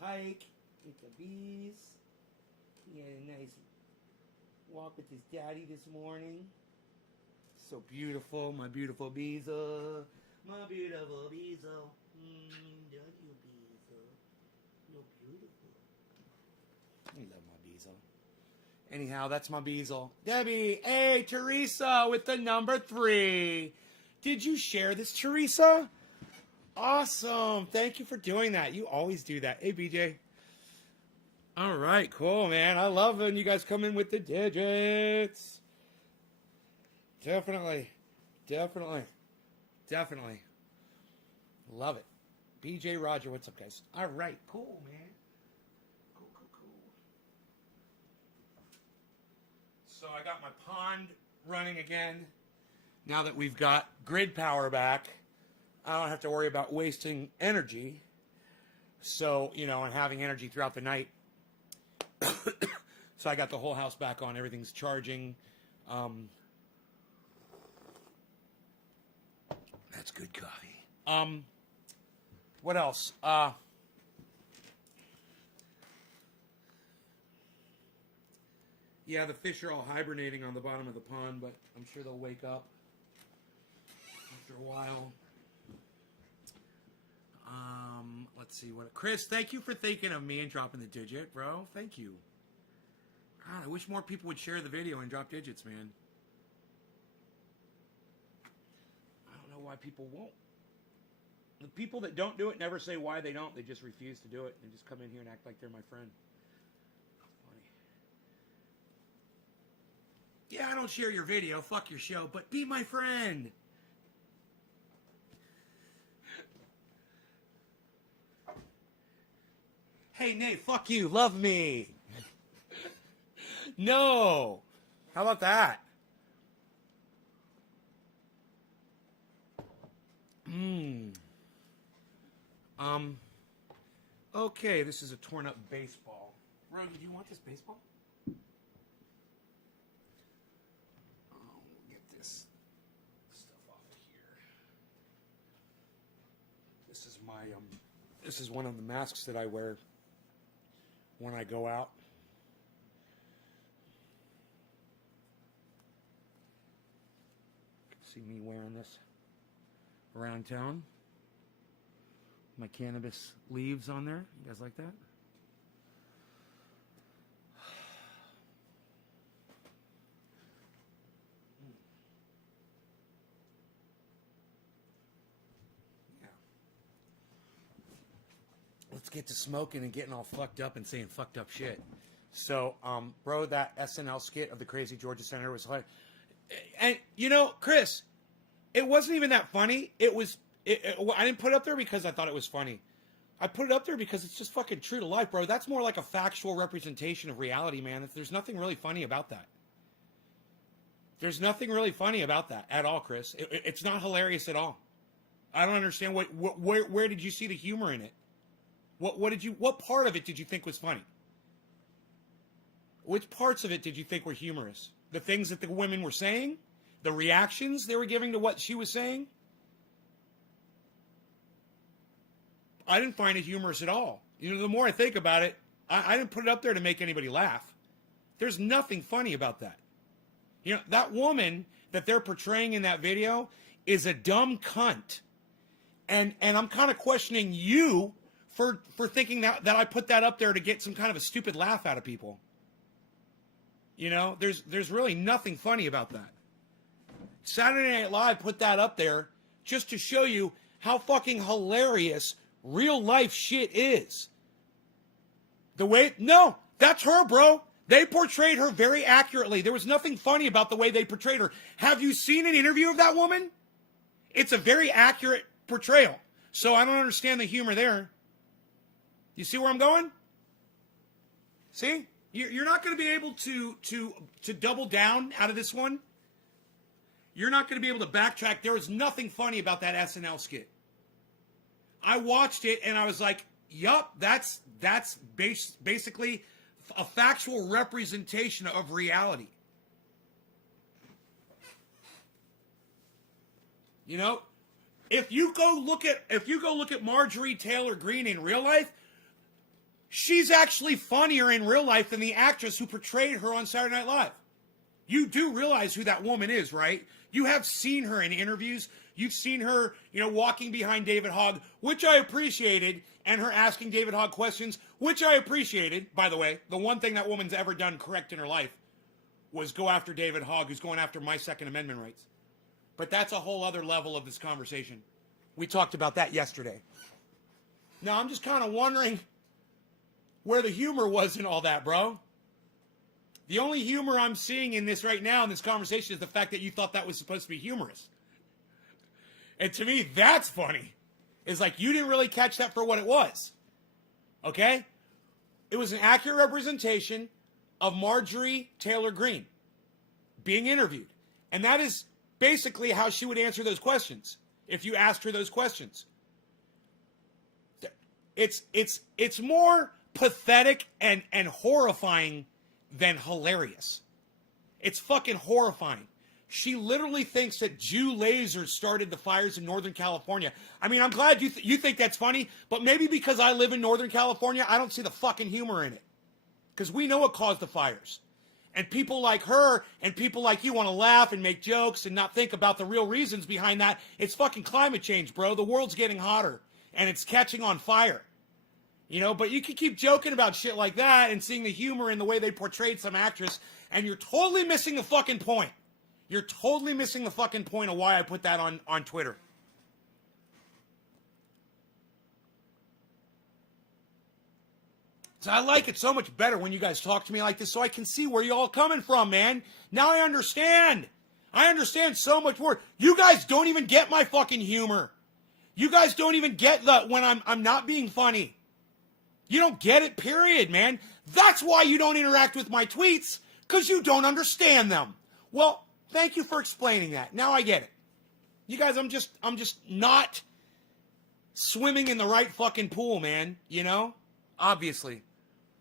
hike with the bees. He had a nice walk with his daddy this morning. So beautiful, my beautiful Beezel. My beautiful Beezel. Don't you, Beezel? You're beautiful. I love my Beezel. Anyhow, that's my Beezel. Debbie, hey, Teresa with the number 3. Did you share this, Teresa? Awesome. Thank you for doing that. You always do that. Hey, BJ. All right, cool, man. I love when you guys come in with the digits. Definitely. Love it. BJ Roger, what's up, guys? All right, cool, man. Cool. So I got my pond running again. Now that we've got grid power back, I don't have to worry about wasting energy. So, and having energy throughout the night. So I got the whole house back on. Everything's charging. That's good coffee. What else? Yeah, the fish are all hibernating on the bottom of the pond, but I'm sure they'll wake up after a while. Let's see what... Chris, thank you for thinking of me and dropping the digit, bro. Thank you. God, I wish more people would share the video and drop digits, man. I don't know why people won't. The people that don't do it never say why they don't. They just refuse to do it. They just come in here and act like they're my friend. Funny. Yeah, I don't share your video. Fuck your show. But be my friend. Hey, Nate, fuck you. Love me. No. How about that? Okay, this is a torn up baseball. Rogue, do you want this baseball? Oh, get this stuff off of here. This is my, this is one of the masks that I wear when I go out. You can see me wearing this around town. My cannabis leaves on there. You guys like that? Yeah. Let's get to smoking and getting all fucked up and saying fucked up shit. So, bro, that SNL skit of the Crazy Georgia Senator was hilarious. And, Chris, it wasn't even that funny. It was... I didn't put it up there because I thought it was funny. I put it up there because it's just fucking true to life, bro. That's more like a factual representation of reality, man. There's nothing really funny about that. There's nothing really funny about that at all, Chris. It's not hilarious at all. I don't understand where did you see the humor in it? What part of it did you think was funny? Which parts of it did you think were humorous? The things that the women were saying? The reactions they were giving to what she was saying? I didn't find it humorous at all. The more I think about it, I didn't put it up there to make anybody laugh. There's nothing funny about that. That woman that they're portraying in that video is a dumb cunt. And I'm kind of questioning you for thinking that I put that up there to get some kind of a stupid laugh out of people. There's really nothing funny about that. Saturday Night Live put that up there just to show you how fucking hilarious real life shit is. No, that's her, bro. They portrayed her very accurately. There was nothing funny about the way they portrayed her. Have you seen an interview of that woman? It's a very accurate portrayal. So I don't understand the humor there. You see where I'm going? See? You're not going to be able to double down out of this one. You're not going to be able to backtrack. There was nothing funny about that SNL skit. I watched it and I was like, yup, that's basically a factual representation of reality. If you go look at Marjorie Taylor Greene in real life, she's actually funnier in real life than the actress who portrayed her on Saturday Night Live. You do realize who that woman is, right? You have seen her in interviews. You've seen her, walking behind David Hogg, which I appreciated, and her asking David Hogg questions, which I appreciated. By the way, the one thing that woman's ever done correct in her life was go after David Hogg, who's going after my Second Amendment rights. But that's a whole other level of this conversation. We talked about that yesterday. Now, I'm just kind of wondering where the humor was in all that, bro. The only humor I'm seeing in this right now in this conversation is the fact that you thought that was supposed to be humorous. And to me, that's funny. It's like you didn't really catch that for what it was. Okay? It was an accurate representation of Marjorie Taylor Greene being interviewed. And that is basically how she would answer those questions if you asked her those questions. It's more pathetic and horrifying than hilarious. It's fucking horrifying. She literally thinks that Jew lasers started the fires in Northern California. I mean, I'm glad you think that's funny, but maybe because I live in Northern California, I don't see the fucking humor in it. Because we know what caused the fires. And people like her and people like you want to laugh and make jokes and not think about the real reasons behind that. It's fucking climate change, bro. The world's getting hotter and it's catching on fire. But you can keep joking about shit like that and seeing the humor in the way they portrayed some actress, and you're totally missing the fucking point. You're totally missing the fucking point of why I put that on Twitter. So I like it so much better when you guys talk to me like this so I can see where y'all coming from, man. Now I understand. I understand so much more. You guys don't even get my fucking humor. You guys don't even get when I'm not being funny. You don't get it, period, man. That's why you don't interact with my tweets, because you don't understand them. Well, thank you for explaining that. Now I get it. You guys, I'm just not swimming in the right fucking pool, man. Obviously.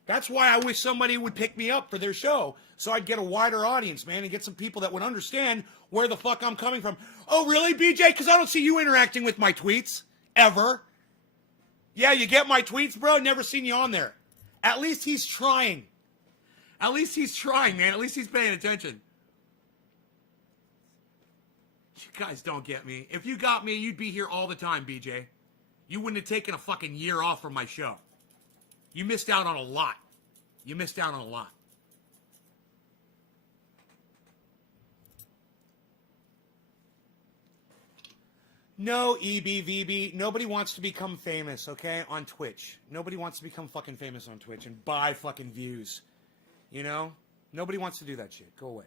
That's why I wish somebody would pick me up for their show, so I'd get a wider audience, man, and get some people that would understand where the fuck I'm coming from. Oh, really, BJ? Because I don't see you interacting with my tweets, ever. Yeah, you get my tweets, bro? Never seen you on there. At least he's trying. At least he's trying, man. At least he's paying attention. You guys don't get me. If you got me, you'd be here all the time, BJ. You wouldn't have taken a fucking year off from my show. You missed out on a lot. You missed out on a lot. No, EBVB. Nobody wants to become famous, okay, on Twitch. Nobody wants to become fucking famous on Twitch and buy fucking views. Nobody wants to do that shit. Go away.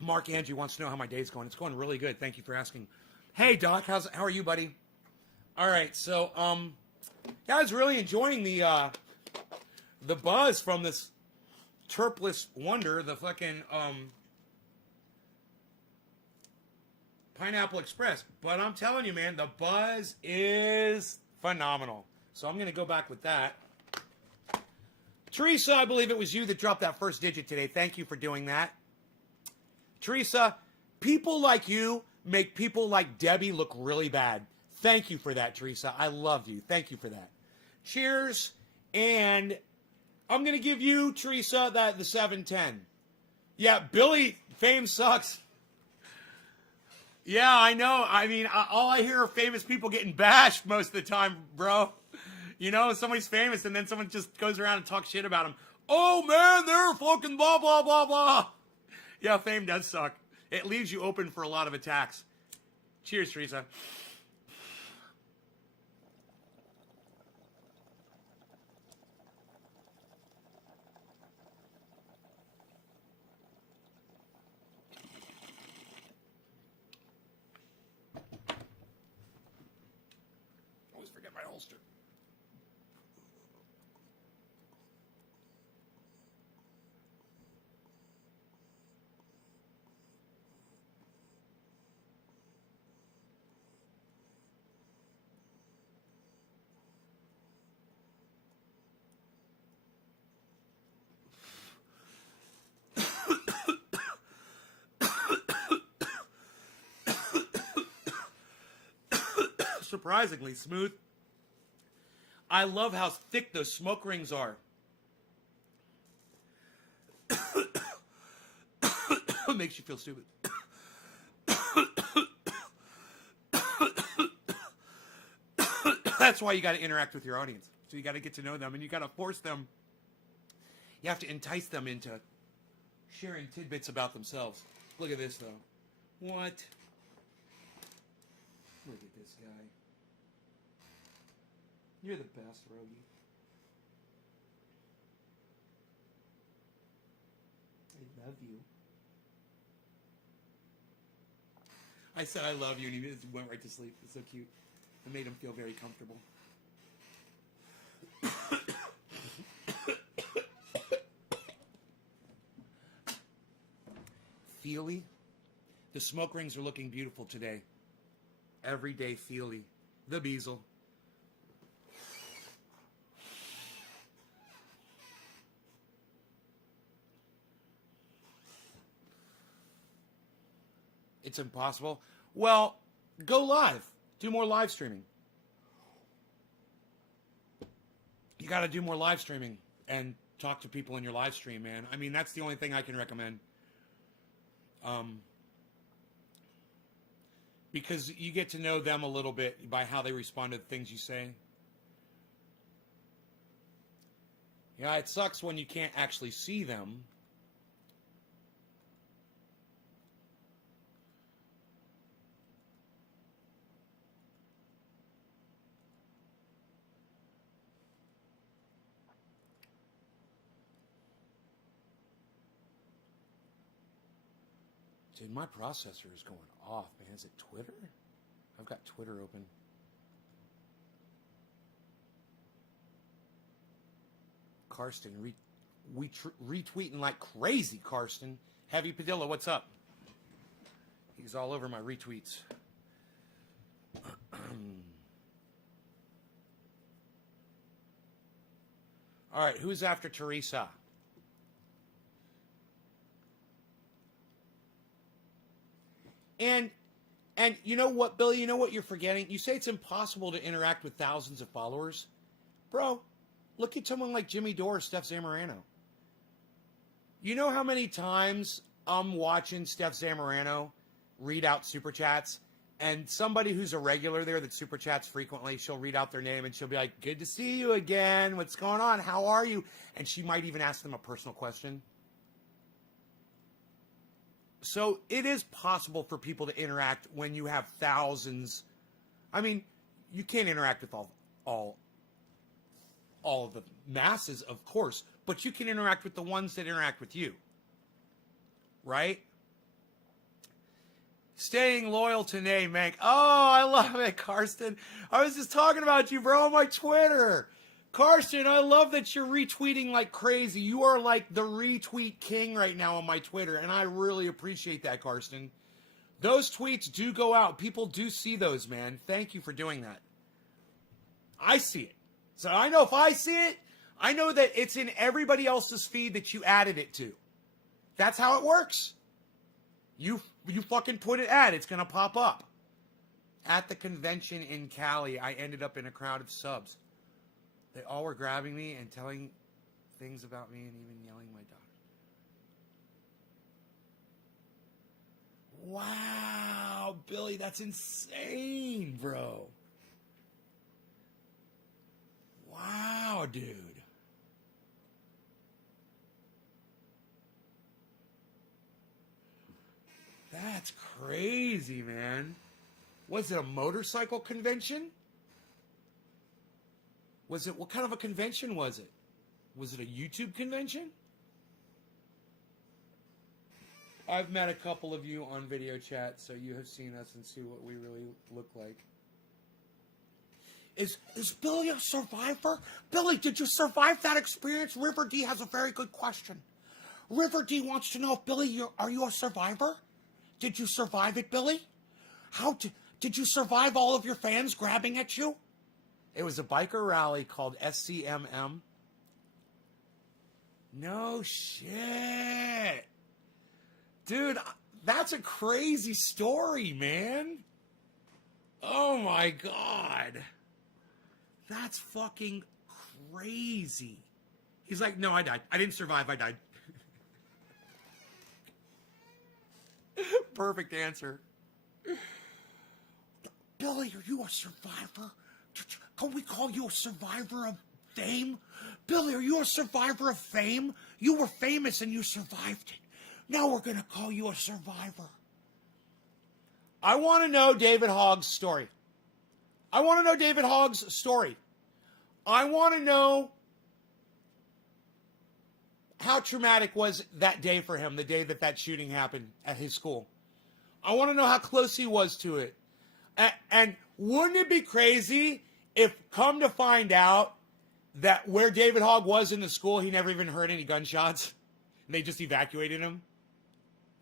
Mark Andrew wants to know how my day's going. It's going really good. Thank you for asking. Hey, Doc. How are you, buddy? All right. So, I was really enjoying the buzz from this Terpless Wonder, the fucking, Pineapple Express. But I'm telling you, man, the buzz is phenomenal. So I'm going to go back with that. Teresa, I believe it was you that dropped that first digit today. Thank you for doing that. Teresa, people like you make people like Debbie look really bad. Thank you for that, Teresa. I love you. Thank you for that. Cheers. And I'm going to give you, Teresa, the 710. Yeah, Billy, fame sucks. Yeah, I know. I mean, all I hear are famous people getting bashed most of the time, bro. Somebody's famous and then someone just goes around and talks shit about them. Oh, man, they're fucking blah, blah, blah, blah. Yeah, fame does suck. It leaves you open for a lot of attacks. Cheers, Teresa. Always forget my holster. Surprisingly smooth. I love how thick those smoke rings are. It makes you feel stupid. That's why you got to interact with your audience. So you got to get to know them, and you got to force them. You have to entice them into sharing tidbits about themselves. Look at this, though. What? Look at this guy. You're the best, Rogie. I love you. I said I love you, and he just went right to sleep. It's so cute. It made him feel very comfortable. Feely. The smoke rings are looking beautiful today. Everyday Feely. The Beazle. It's impossible. Well, go live. Do more live streaming. You got to do more live streaming and talk to people in your live stream, man. I mean, that's the only thing I can recommend. Because you get to know them a little bit by how they respond to the things you say. Yeah, it sucks when you can't actually see them. Dude, my processor is going off, man. Is it Twitter? I've got Twitter open. Karsten, retweeting like crazy, Karsten. Heavy Padilla, what's up? He's all over my retweets. All right, who's after Teresa? And you know what, Billy? You know what you're forgetting? You say it's impossible to interact with thousands of followers. Bro, look at someone like Jimmy Dore or Steph Zamorano. You know how many times I'm watching Steph Zamorano read out Super Chats, and somebody who's a regular there that Super Chats frequently, she'll read out their name, and she'll be like, good to see you again. What's going on? How are you? And she might even ask them a personal question. So it is possible for people to interact when you have thousands. I mean, you can't interact with all of the masses, of course, but you can interact with the ones that interact with you. Right? Staying loyal to Nay Mank. Oh, I love it, Karsten. I was just talking about you, bro, on my Twitter. Karsten, I love that you're retweeting like crazy. You are like the retweet king right now on my Twitter, and I really appreciate that, Karsten. Those tweets do go out. People do see those, man. Thank you for doing that. I see it. So I know if I see it, I know that it's in everybody else's feed that you added it to. That's how it works. You fucking put it it's going to pop up. At the convention in Cali, I ended up in a crowd of subs. They all were grabbing me and telling things about me and even yelling my daughter. Wow, Billy, that's insane, bro. Wow, dude. That's crazy, man. Was it a motorcycle convention? What kind of a convention was it? Was it a YouTube convention? I've met a couple of you on video chat, so you have seen us and see what we really look like. Is Billy a survivor? Billy, did you survive that experience? River D has a very good question. River D wants to know if Billy, are you a survivor? Did you survive it, Billy? Did you survive all of your fans grabbing at you? It was a biker rally called SCMM. No shit. Dude, that's a crazy story, man. Oh my God. That's fucking crazy. He's like, no, I died. I didn't survive. I died. Perfect answer. Billy, are you a survivor? Can we call you a survivor of fame? Billy, are you a survivor of fame? You were famous and you survived it. Now we're going to call you a survivor. I want to know David Hogg's story. I want to know David Hogg's story. I want to know how traumatic was that day for him, the day that that shooting happened at his school. I want to know how close he was to it. And wouldn't it be crazy if, come to find out, that where David Hogg was in the school, he never even heard any gunshots? And they just evacuated him?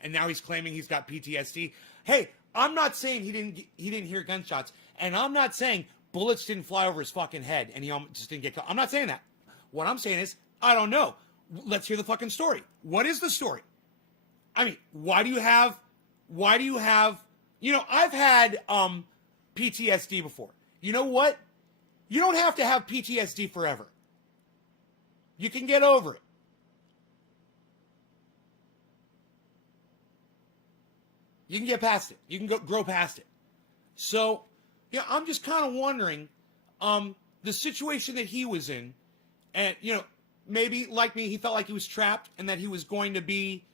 And now he's claiming he's got PTSD? Hey, I'm not saying he didn't hear gunshots. And I'm not saying bullets didn't fly over his fucking head and he just didn't get caught. I'm not saying that. What I'm saying is, I don't know. Let's hear the fucking story. What is the story? I mean, why do you have, I've had PTSD before. You know what? You don't have to have PTSD forever. You can get over it. You can get past it. You can grow past it. So, yeah, I'm just kind of wondering, the situation that he was in, and, maybe like me, he felt like he was trapped and that he was going to be,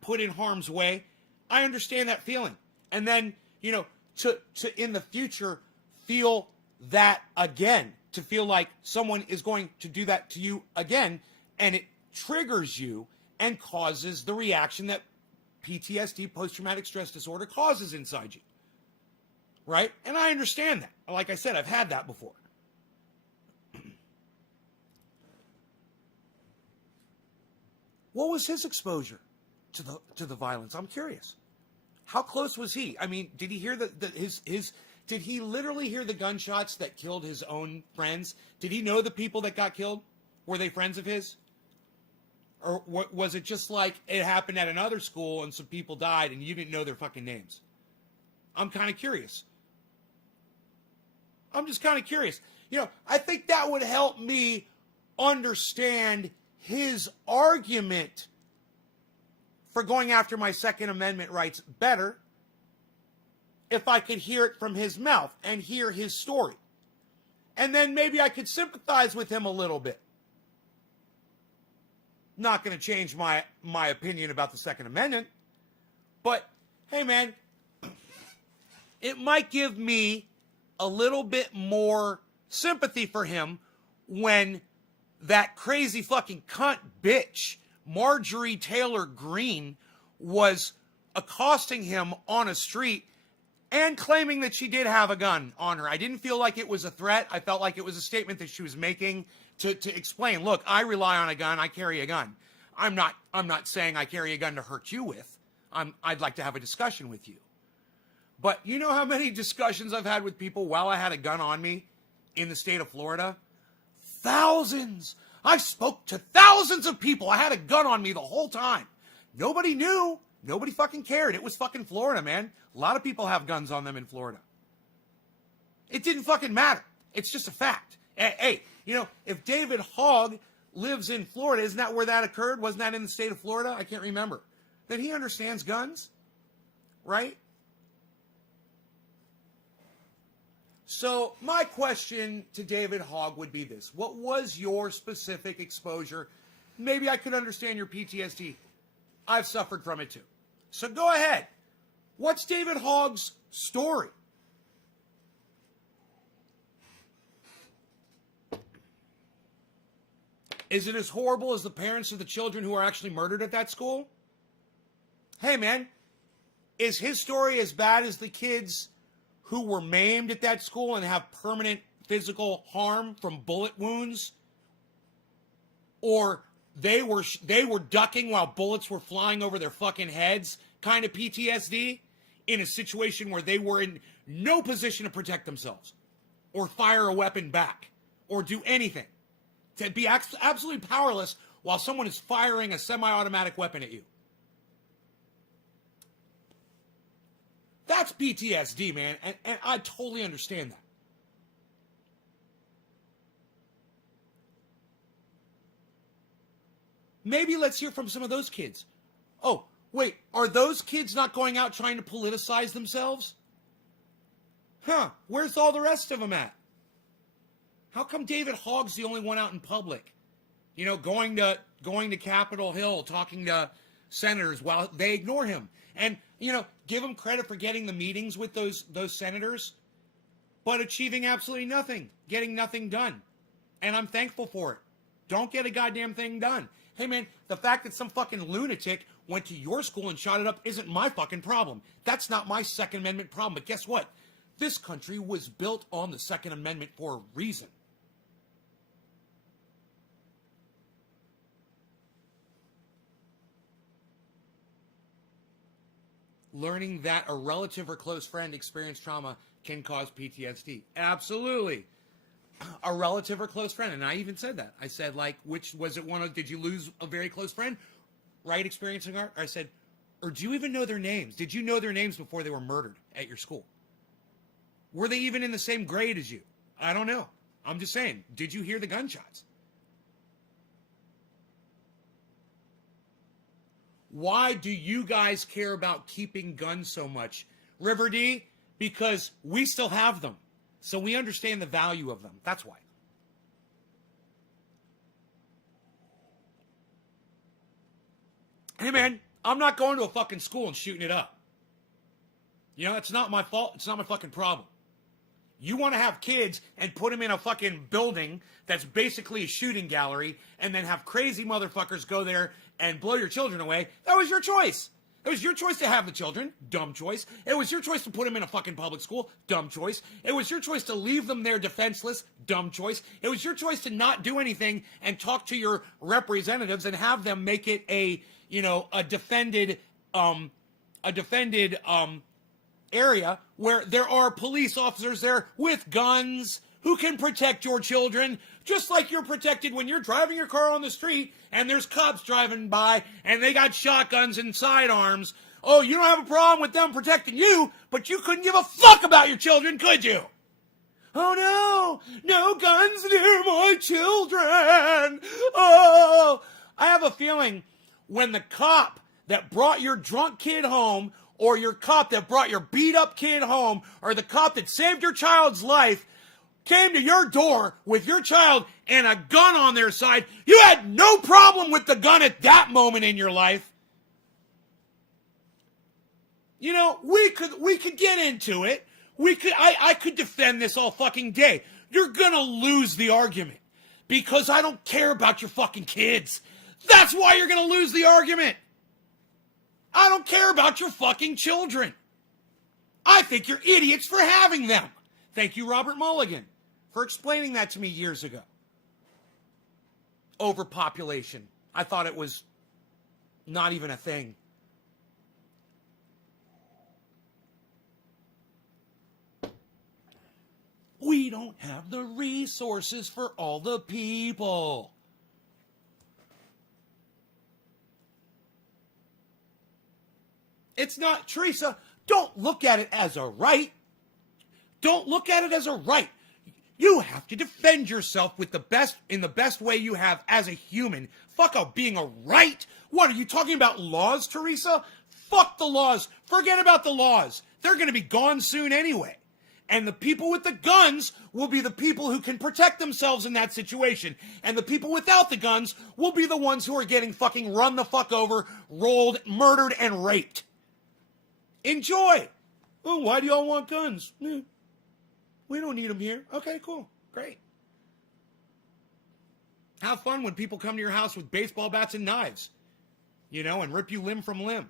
put in harm's way. I understand that feeling. And then, to in the future feel that again, to feel like someone is going to do that to you again, and it triggers you and causes the reaction that PTSD, post-traumatic stress disorder, causes inside you. Right? And I understand that. Like I said, I've had that before. What was his exposure to the violence? I'm curious. How close was he? I mean, did he hear did he literally hear the gunshots that killed his own friends? Did he know the people that got killed? Were they friends of his? Or was it just like it happened at another school and some people died and you didn't know their fucking names? I'm kind of curious. I'm just kind of curious. I think that would help me understand his argument for going after my Second Amendment rights better if I could hear it from his mouth and hear his story. And then maybe I could sympathize with him a little bit. Not going to change my opinion about the Second Amendment. But, hey man, it might give me a little bit more sympathy for him when that crazy fucking cunt bitch, Marjorie Taylor Greene, was accosting him on a street and claiming that she did have a gun on her. I didn't feel like it was a threat. I felt like it was a statement that she was making to explain, look, I rely on a gun. I carry a gun. I'm not saying I carry a gun to hurt you with. I'd like to have a discussion with you. But you know how many discussions I've had with people while I had a gun on me in the state of Florida? Thousands. I spoke to thousands of people. I had a gun on me the whole time. Nobody knew. Nobody fucking cared. It was fucking Florida, man. A lot of people have guns on them in Florida. It didn't fucking matter. It's just a fact. Hey, if David Hogg lives in Florida, isn't that where that occurred? Wasn't that in the state of Florida? I can't remember. Then he understands guns, right? So my question to David Hogg would be this. What was your specific exposure? Maybe I could understand your PTSD. I've suffered from it too. So go ahead. What's David Hogg's story? Is it as horrible as the parents of the children who are actually murdered at that school? Hey, man, is his story as bad as the kids who were maimed at that school and have permanent physical harm from bullet wounds? Or they were ducking while bullets were flying over their fucking heads, kind of PTSD, in a situation where they were in no position to protect themselves or fire a weapon back or do anything. To be absolutely powerless while someone is firing a semi-automatic weapon at you. That's PTSD, man, and I totally understand that. Maybe let's hear from some of those kids. Oh, wait, are those kids not going out trying to politicize themselves? Huh, where's all the rest of them at? How come David Hogg's the only one out in public? You know, going to Capitol Hill, talking to senators while they ignore him. And, you know, give him credit for getting the meetings with those senators, but achieving absolutely nothing, getting nothing done. And I'm thankful for it. Don't get a goddamn thing done. Hey, man, the fact that some fucking lunatic went to your school and shot it up isn't my fucking problem. That's not my Second Amendment problem. But guess what? This country was built on the Second Amendment for a reason. Learning that a relative or close friend experienced trauma can cause PTSD. Absolutely. A relative or close friend. And I even said that. I said, like, which was it did you lose a very close friend? Right, experiencing art? I said, or do you even know their names? Did you know their names before they were murdered at your school? Were they even in the same grade as you? I don't know. I'm just saying, did you hear the gunshots? Why do you guys care about keeping guns so much? River D, because we still have them. So we understand the value of them. That's why. Hey, man, I'm not going to a fucking school and shooting it up. You know, it's not my fault. It's not my fucking problem. You want to have kids and put them in a fucking building that's basically a shooting gallery and then have crazy motherfuckers go there and blow your children away. That was your choice. It was your choice to have the children. Dumb choice. It was your choice to put them in a fucking public school. Dumb choice. It was your choice to leave them there defenseless. Dumb choice. It was your choice to not do anything and talk to your representatives and have them make it a defended area where there are police officers there with guns who can protect your children, just like you're protected when you're driving your car on the street and there's cops driving by and they got shotguns and sidearms. Oh, you don't have a problem with them protecting you, but you couldn't give a fuck about your children, could you? Oh no guns near my children. Oh, I have a feeling when the cop that brought your drunk kid home, or your cop that brought your beat up kid home, or the cop that saved your child's life, came to your door with your child and a gun on their side, you had no problem with the gun at that moment in your life. You know, we could get into it. I could defend this all fucking day. You're gonna lose the argument because I don't care about your fucking kids. That's why you're gonna lose the argument. I don't care about your fucking children. I think you're idiots for having them. Thank you, Robert Mulligan, for explaining that to me years ago. Overpopulation. I thought it was not even a thing. We don't have the resources for all the people. It's not, Teresa, don't look at it as a right. Don't look at it as a right. You have to defend yourself with in the best way you have as a human. Fuck out being a right. What, are you talking about laws, Teresa? Fuck the laws. Forget about the laws. They're going to be gone soon anyway. And the people with the guns will be the people who can protect themselves in that situation. And the people without the guns will be the ones who are getting fucking run the fuck over, rolled, murdered, and raped. Enjoy. Oh, why do y'all want guns? We don't need them here. Okay, cool. Great. Have fun when people come to your house with baseball bats and knives, and rip you limb from limb.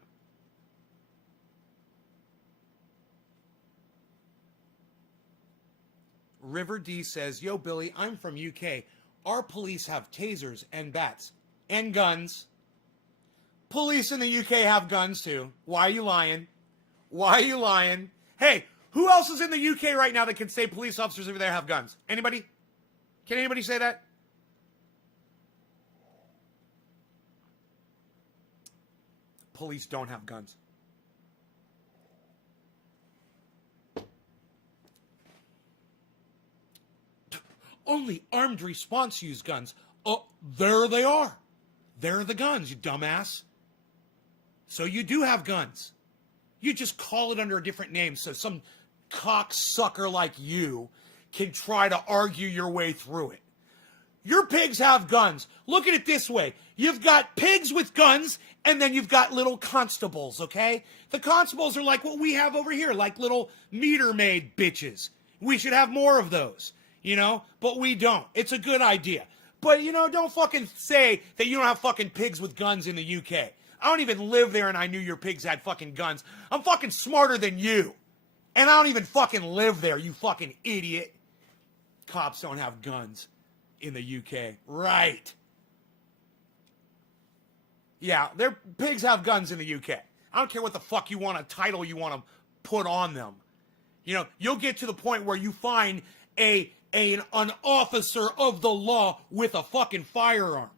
River D says, yo, Billy, I'm from UK. Our police have tasers and bats and guns. Police in the UK have guns too. Why are you lying? Why are you lying? Hey, who else is in the UK right now that can say police officers over there have guns? Anybody? Can anybody say that? Police don't have guns. Only armed response use guns. Oh, there they are. They're the guns, you dumbass. So you do have guns. You just call it under a different name so some cocksucker like you can try to argue your way through it. Your pigs have guns. Look at it this way. You've got pigs with guns, and then you've got little constables, okay? The constables are like what we have over here, like little meter maid bitches. We should have more of those, but we don't. It's a good idea. But, don't fucking say that you don't have fucking pigs with guns in the UK. I don't even live there and I knew your pigs had fucking guns. I'm fucking smarter than you. And I don't even fucking live there, you fucking idiot. Cops don't have guns in the UK. Right. Yeah, their pigs have guns in the UK. I don't care what the fuck a title you want to put on them. You'll get to the point where you find an officer of the law with a fucking firearm.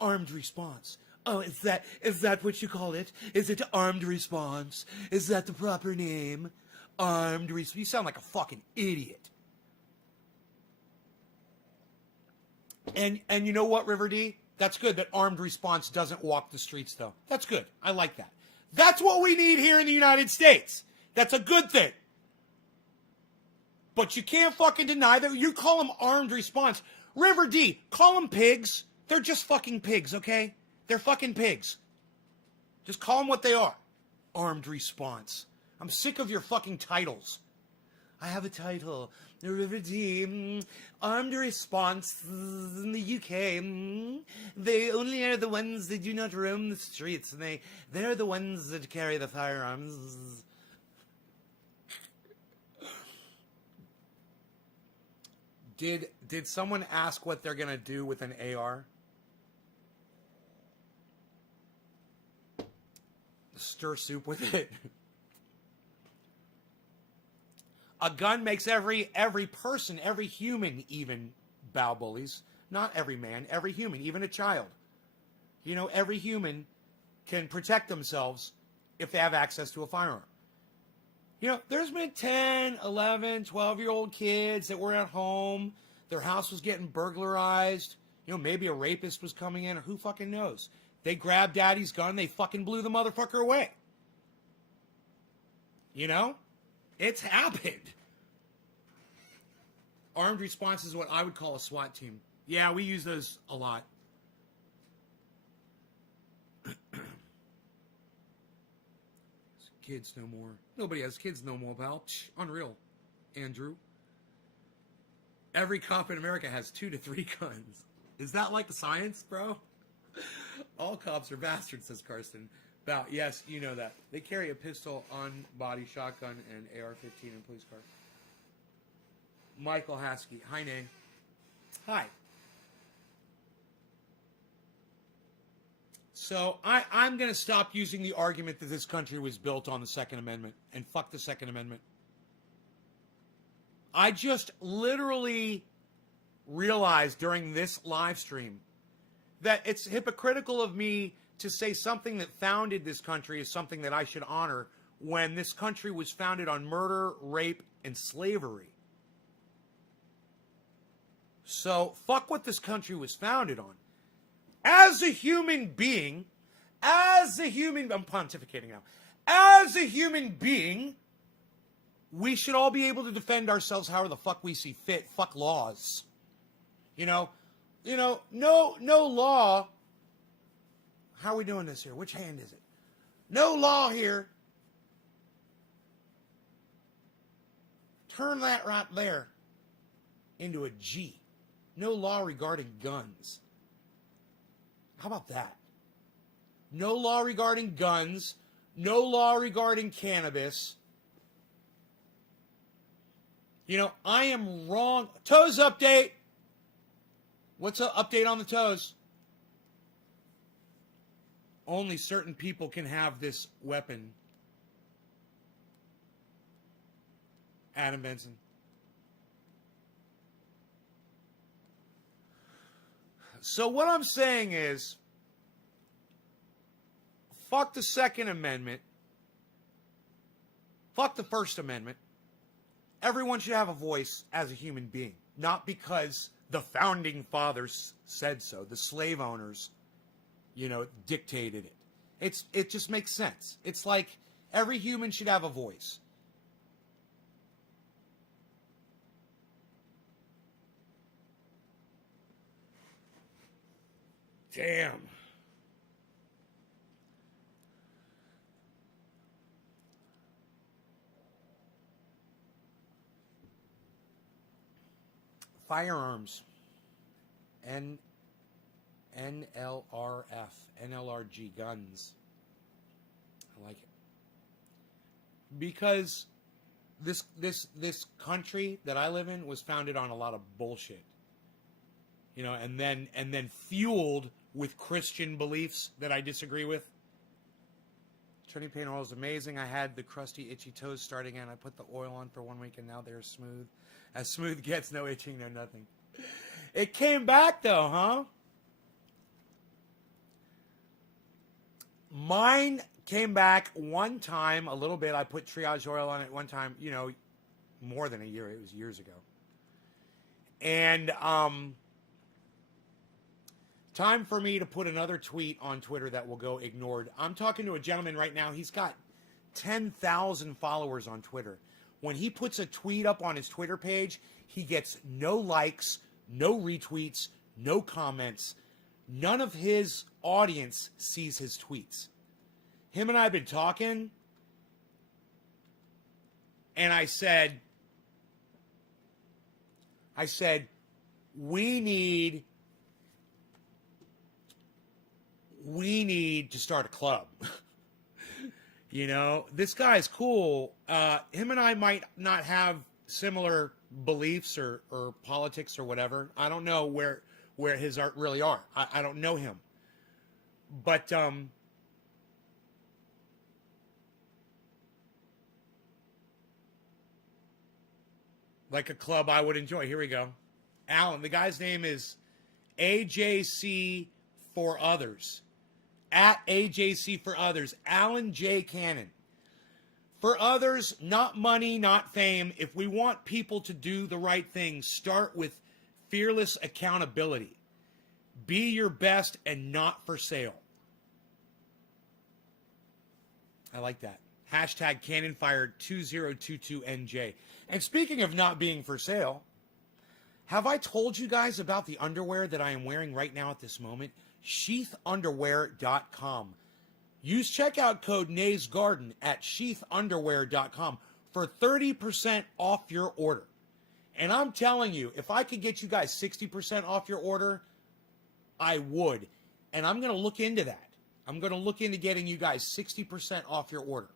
Armed response. Oh, is that what you call it? Is it armed response? Is that the proper name? Armed response. You sound like a fucking idiot. And you know what, River D? That's good that armed response doesn't walk the streets, though. That's good. I like that. That's what we need here in the United States. That's a good thing. But you can't fucking deny that you call them armed response. River D, call them pigs. They're just fucking pigs, okay? They're fucking pigs. Just call them what they are. Armed response. I'm sick of your fucking titles. I have a title. The River D, armed response in the UK. They only are the ones that do not roam the streets. And they're the ones that carry the firearms. Did someone ask what they're going to do with an AR? Stir soup with it. A gun makes every person, every human even bow bullies. Not every man, every human, even a child. Every human can protect themselves if they have access to a firearm. There's been 10, 11, 12-year-old kids that were at home. Their house was getting burglarized. Maybe a rapist was coming in, or who fucking knows. They grabbed daddy's gun, they fucking blew the motherfucker away. It's happened. Armed response is what I would call a SWAT team. Yeah, we use those a lot. Kids no more. Nobody has kids no more, pal. Unreal. Andrew. Every cop in America has 2 to 3 guns. Is that like the science, bro? All cops are bastards, says Karsten. Yes, you know that. They carry a pistol, on-body shotgun, and AR-15 in police car. Michael Haskey. Hi, Nay. Hi. So I'm going to stop using the argument that this country was built on the Second Amendment, and fuck the Second Amendment. I just literally realized during this live stream that it's hypocritical of me to say something that founded this country is something that I should honor when this country was founded on murder, rape, and slavery. So, fuck what this country was founded on. As a human being, I'm pontificating now. As a human being, we should all be able to defend ourselves however the fuck we see fit. Fuck laws. No law. How are we doing this here? Which hand is it? No law here. Turn that right there into a G. No law regarding guns. How about that? No law regarding guns. No law regarding cannabis. I am wrong. Toes update. What's an update on the toes? Only certain people can have this weapon. Adam Benson. So what I'm saying is, fuck the Second Amendment. Fuck the First Amendment. Everyone should have a voice as a human being. Not because the founding fathers said so. The slave owners dictated it. It just makes sense. It's like every human should have a voice. Damn. Firearms. NLRG guns. I like it. Because this country that I live in was founded on a lot of bullshit. And then fueled with Christian beliefs that I disagree with. Turning paint oil is amazing. I had the crusty, itchy toes starting and I put the oil on for 1 week and now they're smooth. As smooth gets, no itching, no nothing. It came back though, huh? Mine came back one time, a little bit. I put triage oil on it one time, more than a year. It was years ago. And time for me to put another tweet on Twitter that will go ignored. I'm talking to a gentleman right now. He's got 10,000 followers on Twitter. When he puts a tweet up on his Twitter page, he gets no likes, no retweets, no comments. None of his audience sees his tweets. Him and I have been talking, and I said, we need to start a club. This guy's cool. Him and I might not have similar beliefs or politics or whatever. I don't know where his art really are. I don't know him. But like a club I would enjoy. Here we go. Alan, the guy's name is AJC for Others. At AJC for Others. Alan J. Cannon. For others, not money, not fame. If we want people to do the right thing, start with fearless accountability. Be your best and not for sale. I like that. Hashtag CannonFire2022NJ. And speaking of not being for sale, have I told you guys about the underwear that I am wearing right now at this moment? Sheathunderwear.com. Use checkout code NaysGarden at sheathunderwear.com for 30% off your order. And I'm telling you, if I could get you guys 60% off your order, I would. And I'm going to look into that. I'm going to look into getting you guys 60% off your order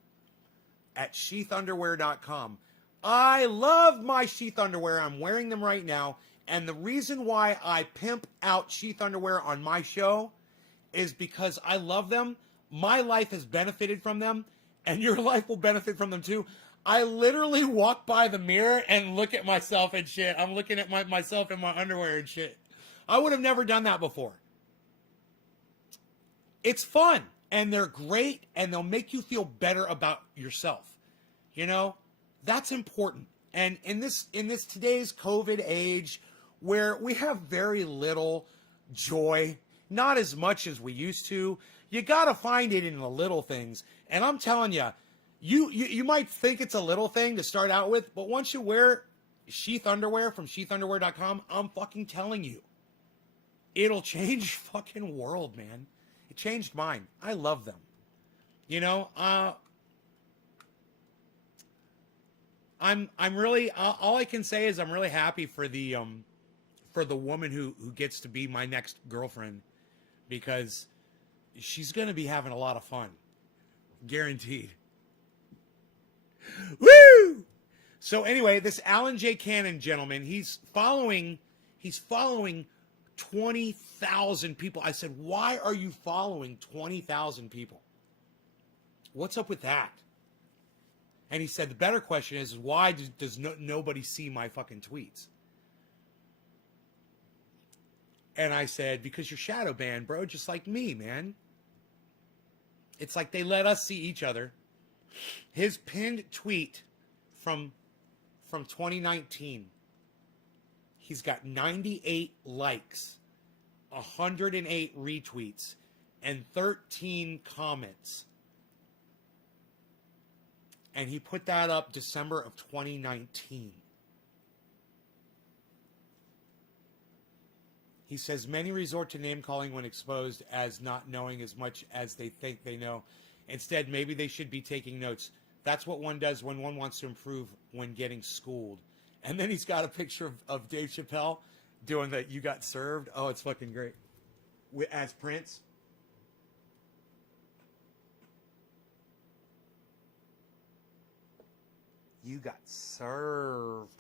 at sheathunderwear.com. I love my Sheath underwear. I'm wearing them right now. And the reason why I pimp out Sheath underwear on my show is because I love them. My life has benefited from them, and your life will benefit from them too. I literally walk by the mirror and look at myself and shit. I'm looking at myself in my underwear and shit. I would have never done that before. It's fun, and they're great, and they'll make you feel better about yourself. That's important. And in this today's COVID age, where we have very little joy, not as much as we used to, you got to find it in the little things. And I'm telling you, you might think it's a little thing to start out with, but once you wear Sheath underwear from sheathunderwear.com, I'm fucking telling you, it'll change fucking world, man. It changed mine. I love them. I'm really, all I can say is I'm really happy for the woman who gets to be my next girlfriend, because she's going to be having a lot of fun. Guaranteed. Woo! So anyway, this Alan J. Cannon gentleman, he's following 20,000 people. I said, why are you following 20,000 people? What's up with that? And he said, the better question is why does nobody see my fucking tweets? And I said, because you're shadow banned, bro, just like me, man. It's like they let us see each other. His pinned tweet from 2019, he's got 98 likes, 108 retweets, 213 comments. And he put that up December of 2019. He says, many resort to name-calling when exposed as not knowing as much as they think they know. Instead, maybe they should be taking notes. That's what one does when one wants to improve when getting schooled. And then he's got a picture of Dave Chappelle doing the "You Got Served." Oh, it's fucking great. As Prince. You got served.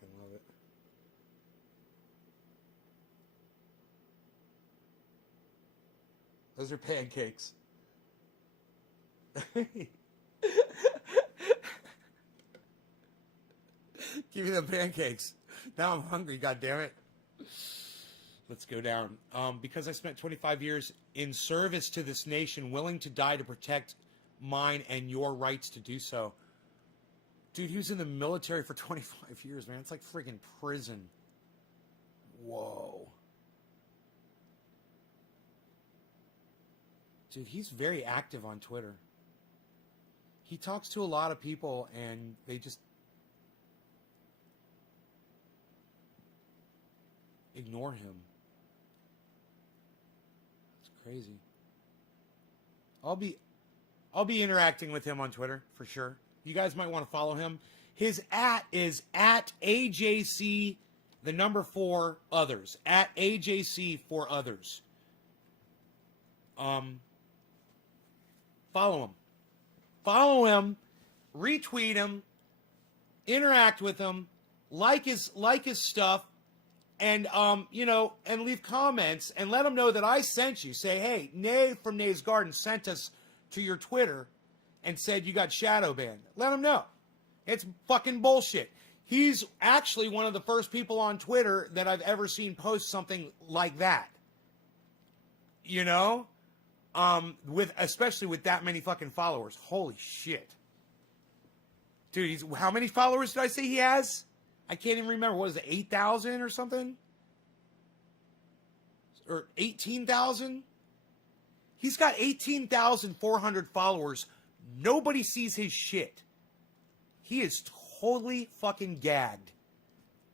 Fucking love it. Those are pancakes. Give me the pancakes. Now I'm hungry, goddammit. Let's go down. Because I spent 25 years in service to this nation, willing to die to protect mine and your rights to do so. Dude, he was in the military for 25 years, man. It's like friggin' prison. Whoa. Dude, he's very active on Twitter. He talks to a lot of people and they just ignore him. It's crazy. I'll be interacting with him on Twitter for sure. You guys might want to follow him. His @ is @AJC, the number 4 others. @AJC4others. Follow him. Follow him. Retweet him. Interact with him. Like his stuff. And, and leave comments and let him know that I sent you. Say, hey, Nay from Nay's Garden sent us to your Twitter and said you got shadow banned. Let him know. It's fucking bullshit. He's actually one of the first people on Twitter that I've ever seen post something like that. You know? Especially with that many fucking followers. Holy shit. Dude, how many followers did I say he has? I can't even remember. What is it, 8,000 or something? Or 18,000? He's got 18,400 followers. Nobody sees his shit. He is totally fucking gagged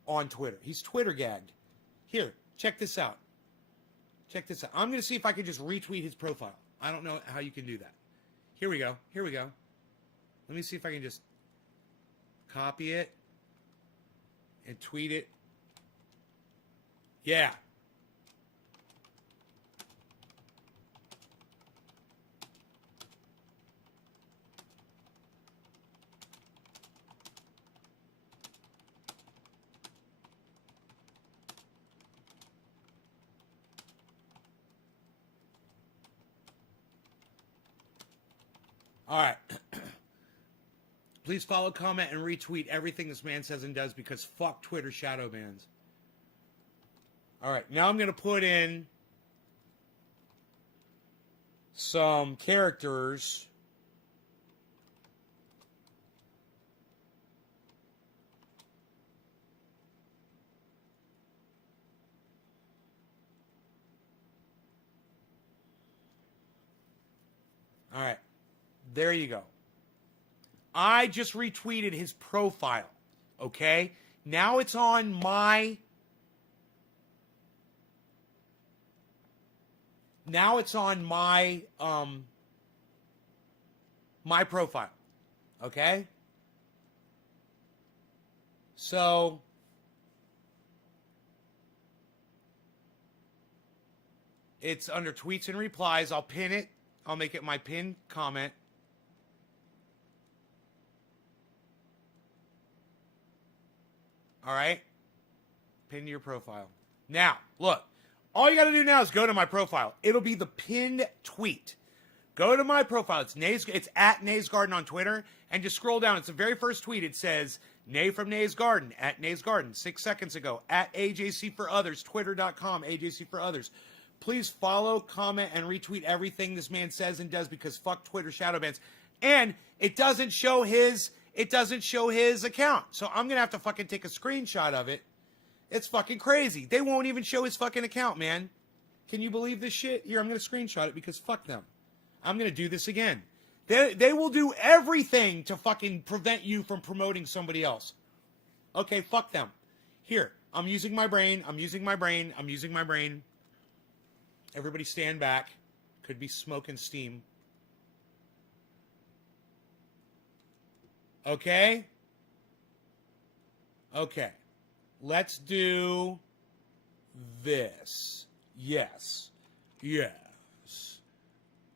on Twitter. He's Twitter gagged. Here, check this out. Check this out. I'm going to see if I can just retweet his profile. I don't know how you can do that. Here we go. Here we go. Let me see if I can just copy it and tweet it. Yeah. All right. Please follow, comment, and retweet everything this man says and does because fuck Twitter shadow bans. All right. Now I'm going to put in some characters. All right. There you go. I just retweeted his profile. Okay? Now it's on my... Now it's on my my profile. Okay? So it's under tweets and replies. I'll pin it. I'll make it my pinned comment. All right? Pin your profile. Now, look. All you got to do now is go to my profile. It'll be the pinned tweet. Go to my profile. It's at Nay's Garden on Twitter. And just scroll down. It's the very first tweet. It says, Nay from Nay's Garden. At Nay's Garden. 6 seconds ago. At AJC for Others. Twitter.com. AJC for Others. Please follow, comment, and retweet everything this man says and does because fuck Twitter shadow bans. And it doesn't show his account. So I'm going to have to fucking take a screenshot of it. It's fucking crazy. They won't even show his fucking account, man. Can you believe this shit? Here, I'm going to screenshot it because fuck them. I'm going to do this again. They will do everything to fucking prevent you from promoting somebody else. Okay, fuck them. Here, I'm using my brain. I'm using my brain. I'm using my brain. Everybody stand back. Could be smoke and steam. Okay? Okay. Let's do this. Yes. Yes.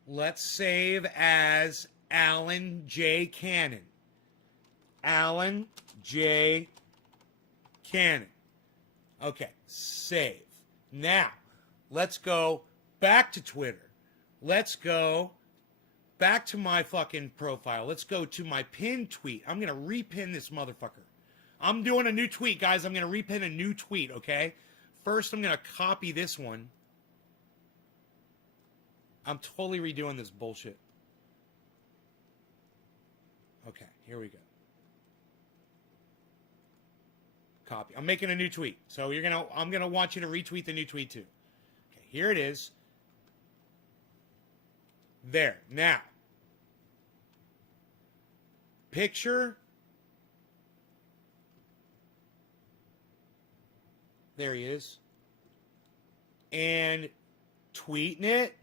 Let's save as Alan J. Cannon. Alan J. Cannon. Okay, save. Now, let's go back to Twitter. Let's go back to my fucking profile. Let's go to my pinned tweet. I'm going to repin this motherfucker. I'm doing a new tweet, guys. I'm going to repin a new tweet, okay? First, I'm going to copy this one. I'm totally redoing this bullshit. Okay, here we go. Copy. I'm making a new tweet. So I'm gonna want you to retweet the new tweet too. Okay, here it is. There. Now. Picture. There he is. And tweeting it.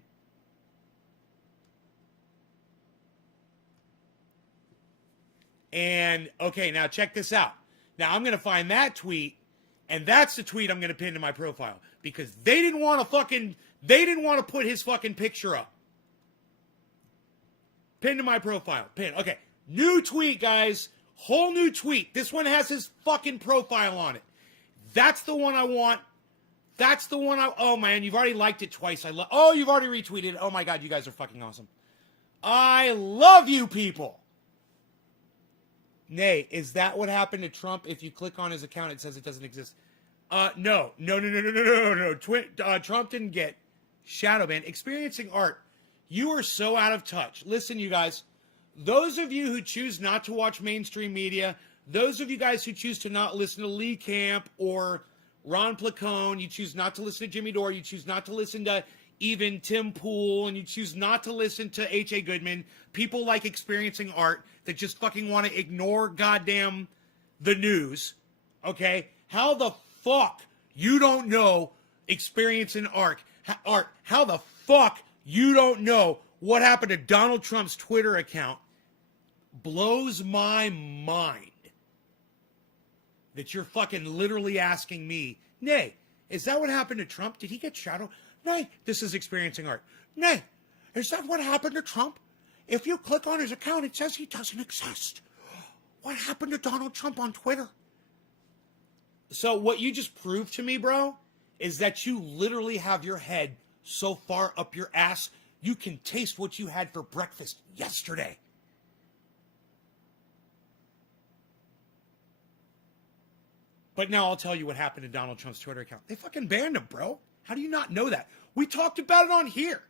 And, okay, now check this out. Now, I'm going to find that tweet, and that's the tweet I'm going to pin to my profile. Because they didn't want to put his fucking picture up. Pin to my profile. Pin. Okay, new tweet, guys. Whole new tweet. This one has his fucking profile on it. That's the one I want. That's the one oh, man, you've already liked it twice. Oh, you've already retweeted it. Oh, my God, you guys are fucking awesome. I love you people. Nay, is that what happened to Trump? If you click on his account, it says it doesn't exist. No. Trump didn't get shadow banned. Experiencing art. You are so out of touch. Listen, you guys. Those of you who choose not to watch mainstream media, those of you guys who choose to not listen to Lee Camp or Ron Placone, you choose not to listen to Jimmy Dore, you choose not to listen to even Tim Pool, and you choose not to listen to H.A. Goodman, people like Experiencing Art that just fucking want to ignore goddamn the news, okay? How the fuck you don't know Experiencing Art? How the fuck you don't know what happened to Donald Trump's Twitter account blows my mind. That you're fucking literally asking me, nay, is that what happened to Trump? Did he get shadowed? Nay, this is Experiencing Art. Nay, is that what happened to Trump? If you click on his account, it says he doesn't exist. What happened to Donald Trump on Twitter? So what you just proved to me, bro, is that you literally have your head so far up your ass, you can taste what you had for breakfast yesterday. But now I'll tell you what happened to Donald Trump's Twitter account. They fucking banned him, bro. How do you not know that? We talked about it on here.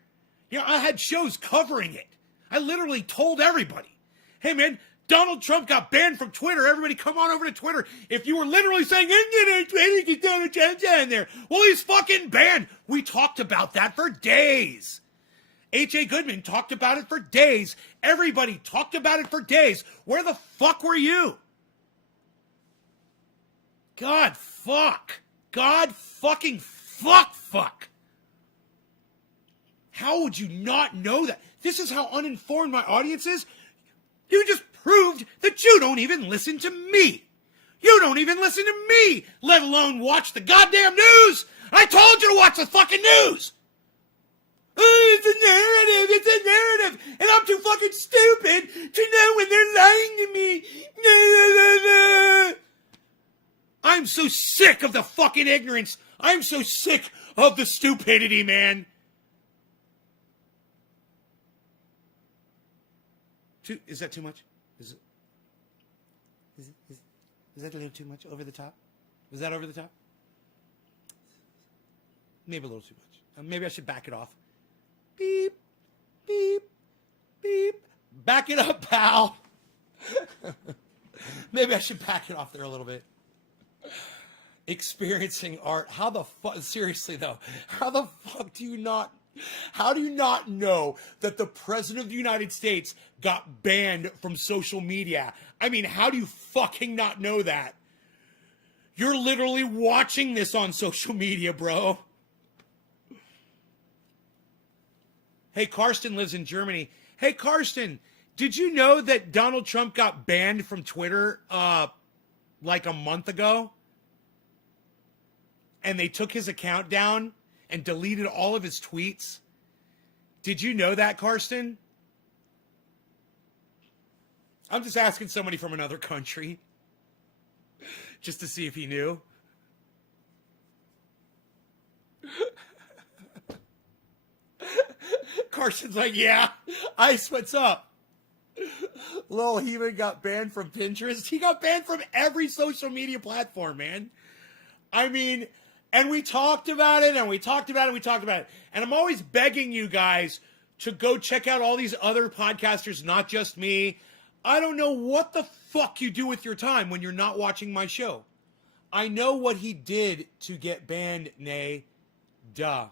You know, I had shows covering it. I literally told everybody, hey, man, Donald Trump got banned from Twitter. Everybody come on over to Twitter. If you were literally saying, get Donald Trump down there. Well, he's fucking banned. We talked about that for days. H.A. Goodman talked about it for days. Everybody talked about it for days. Where the fuck were you? God fuck. God fucking fuck. How would you not know that? This is how uninformed my audience is. You just proved that you don't even listen to me. You don't even listen to me, let alone watch the goddamn news. I told you to watch the fucking news. Oh, it's a narrative, and I'm too fucking stupid to know when they're lying to me. I'm so sick of the fucking ignorance. I'm so sick of the stupidity, man. Is that too much? Is that a little too much? Over the top? Was that over the top? Maybe a little too much. Maybe I should back it off. Beep, beep, beep. Back it up, pal. Maybe I should back it off there a little bit. Experiencing art. How the fuck, seriously though, how the fuck do you not, how do you not know that the President of the United States got banned from social media? I mean, how do you fucking not know that? You're literally watching this on social media, bro. Hey, Karsten lives in Germany. Hey, Karsten, did you know that Donald Trump got banned from Twitter like a month ago? And they took his account down and deleted all of his tweets? Did you know that, Karsten? I'm just asking somebody from another country just to see if he knew. Carson's like, yeah, Ice, what's up? Lol, he even got banned from Pinterest. He got banned from every social media platform, man. I mean, and we talked about it, and we talked about it, and we talked about it. And I'm always begging you guys to go check out all these other podcasters, not just me. I don't know what the fuck you do with your time when you're not watching my show. I know what he did to get banned, nay, duh.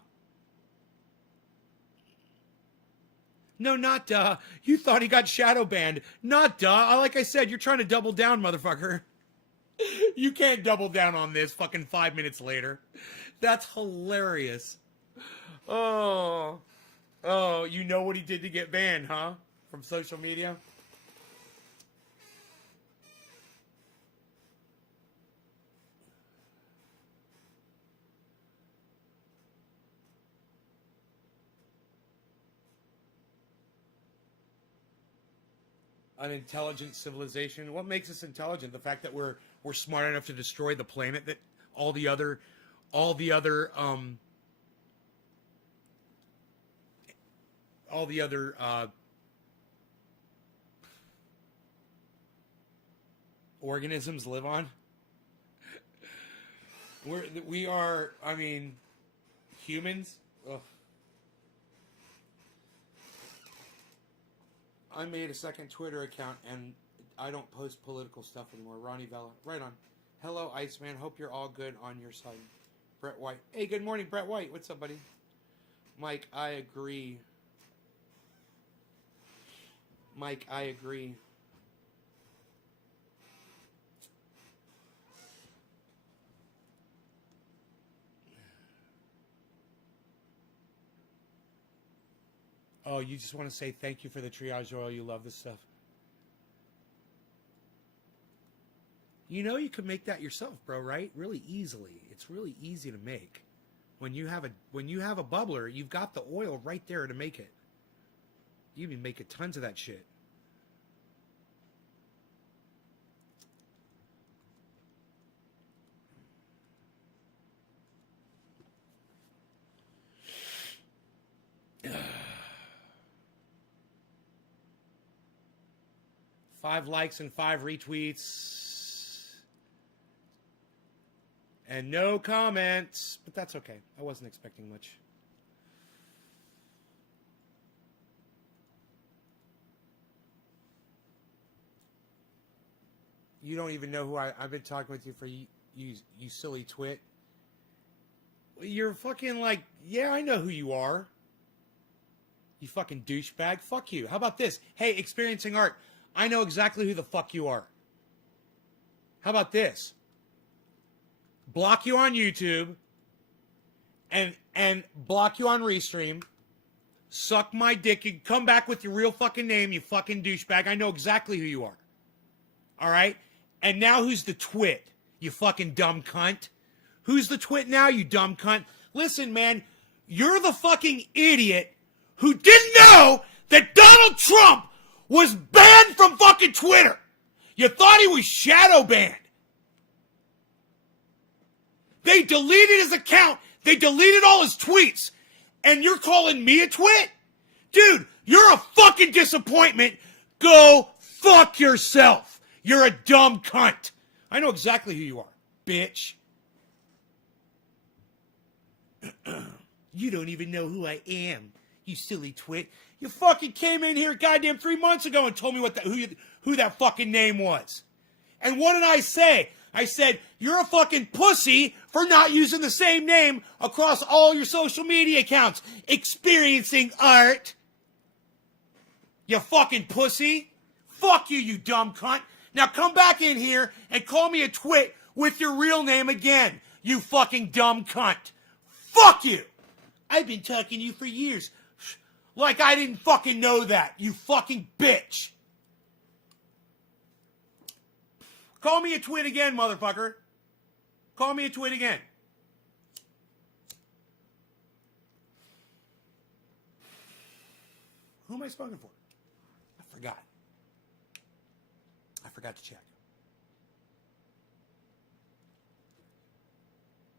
No, not duh. You thought he got shadow banned. Not duh. Like I said, you're trying to double down, motherfucker. You can't double down on this fucking 5 minutes later. That's hilarious. Oh, you know what he did to get banned, huh? From social media? An intelligent civilization. What makes us intelligent? The fact that we're smart enough to destroy the planet that all the other organisms live on. We are, I mean, humans. Ugh. I made a second Twitter account and I don't post political stuff anymore. Ronnie Vella. Right on. Hello, Iceman. Hope you're all good on your side. Brett White. Hey, good morning, Brett White. What's up, buddy? Mike, I agree. Mike, I agree. Oh, you just want to say thank you for the triage oil. You love this stuff. You know you can make that yourself, bro, right? Really easily. It's really easy to make. When you have a bubbler, you've got the oil right there to make it. You can make tons of that shit. Five likes and 5 retweets. And no comments. But that's okay. I wasn't expecting much. You don't even know who I've been talking with you for you silly twit. You're fucking like, yeah, I know who you are. You fucking douchebag. Fuck you. How about this? Hey, Experiencing Art. I know exactly who the fuck you are. How about this? Block you on YouTube and block you on Restream. Suck my dick. You come back with your real fucking name, you fucking douchebag. I know exactly who you are. All right? And now who's the twit? You fucking dumb cunt. Who's the twit now, you dumb cunt? Listen, man, you're the fucking idiot who didn't know that Donald Trump was banned from fucking Twitter. You thought he was shadow banned. They deleted his account. They deleted all his tweets. And you're calling me a twit? Dude, you're a fucking disappointment. Go fuck yourself. You're a dumb cunt. I know exactly who you are, bitch. You don't even know who I am, you silly twit. You fucking came in here goddamn 3 months ago and told me who that fucking name was. And what did I say? I said, you're a fucking pussy for not using the same name across all your social media accounts. Experiencing art. You fucking pussy. Fuck you, you dumb cunt. Now come back in here and call me a twit with your real name again, you fucking dumb cunt. Fuck you. I've been talking to you for years. Like I didn't fucking know that, you fucking bitch. Call me a twit again, motherfucker. Call me a twit again. Who am I spoken for? I forgot. I forgot to check.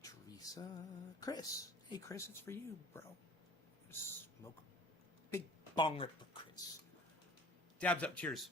Teresa. Chris. Hey, Chris, it's for you, bro. Smoke a big bong rip for Chris. Dabs up. Cheers.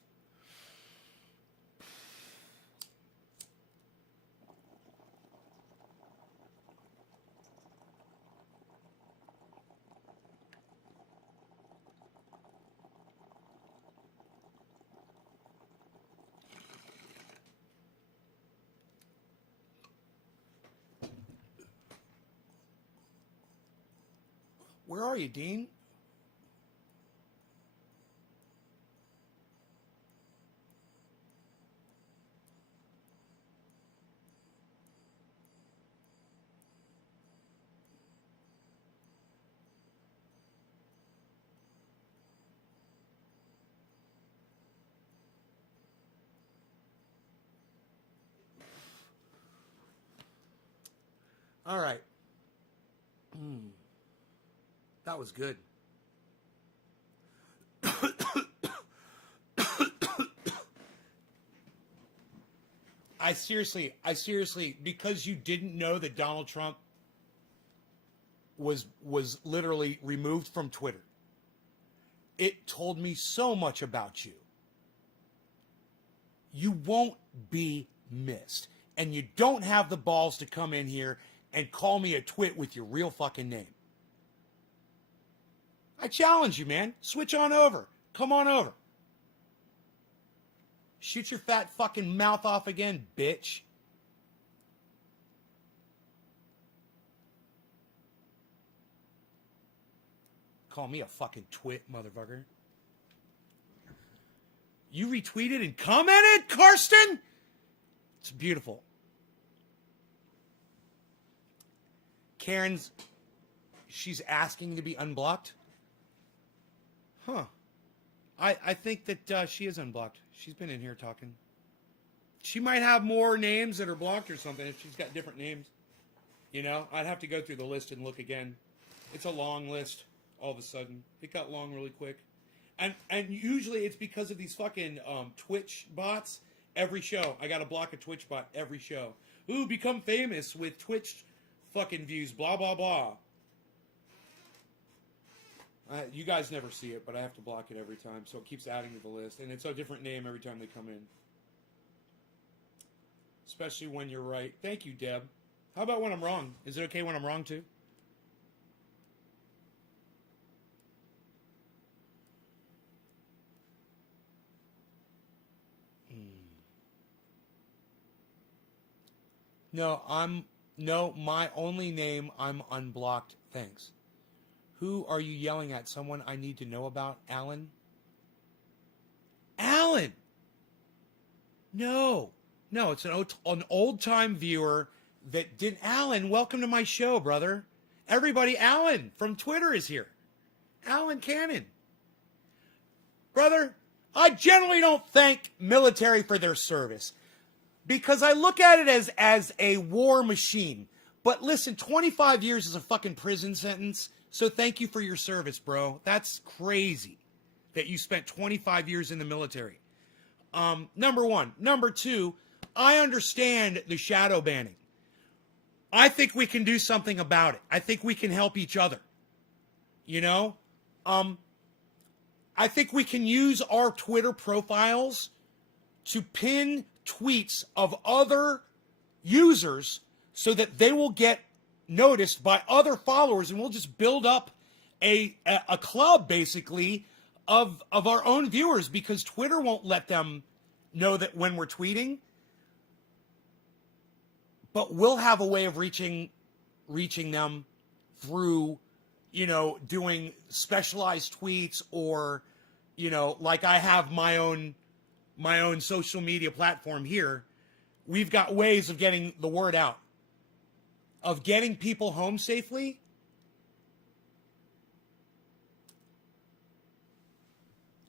Where are you, Dean? All right. That was good. I seriously, because you didn't know that Donald Trump was literally removed from Twitter, it told me so much about you. You won't be missed. And you don't have the balls to come in here and call me a twit with your real fucking name. I challenge you, man. Switch on over. Come on over. Shoot your fat fucking mouth off again, bitch. Call me a fucking twit, motherfucker. You retweeted and commented, Karsten? It's beautiful. Karen's, she's asking to be unblocked? Huh. I think that she is unblocked. She's been in here talking. She might have more names that are blocked or something if she's got different names. You know, I'd have to go through the list and look again. It's a long list all of a sudden. It got long really quick. And usually it's because of these fucking Twitch bots. Every show, I gotta block a Twitch bot every show. Ooh, become famous with Twitch fucking views, blah, blah, blah. You guys never see it, but I have to block it every time, so it keeps adding to the list. And it's a different name every time they come in. Especially when you're right. Thank you, Deb. How about when I'm wrong? Is it okay when I'm wrong, too? No, my only name, I'm unblocked. Thanks. Who are you yelling at? Someone I need to know about? Alan? Alan! No, it's an old-time viewer that did. Alan, welcome to my show, brother. Everybody, Alan from Twitter is here. Alan Cannon. Brother, I generally don't thank military for their service because I look at it as a war machine. But listen, 25 years is a fucking prison sentence. So thank you for your service, bro. That's crazy that you spent 25 years in the military. Number one. Number two, I understand the shadow banning. I think we can do something about it. I think we can help each other. You know? I think we can use our Twitter profiles to pin tweets of other users so that they will get noticed by other followers, and we'll just build up a club basically of our own viewers, because Twitter won't let them know that when we're tweeting. but we'll have a way of reaching them through, doing specialized tweets, or, like I have my own social media platform here. We've got ways of getting the word out, of getting people home safely.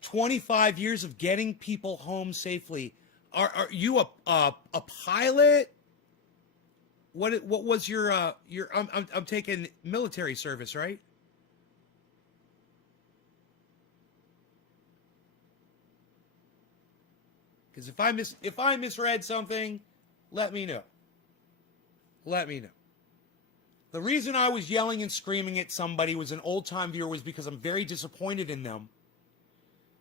"25 years of getting people home safely." Are you a pilot? What was your I'm taking military service, right? Because if I misread something, let me know. Let me know. The reason I was yelling and screaming at somebody was an old time viewer, was because I'm very disappointed in them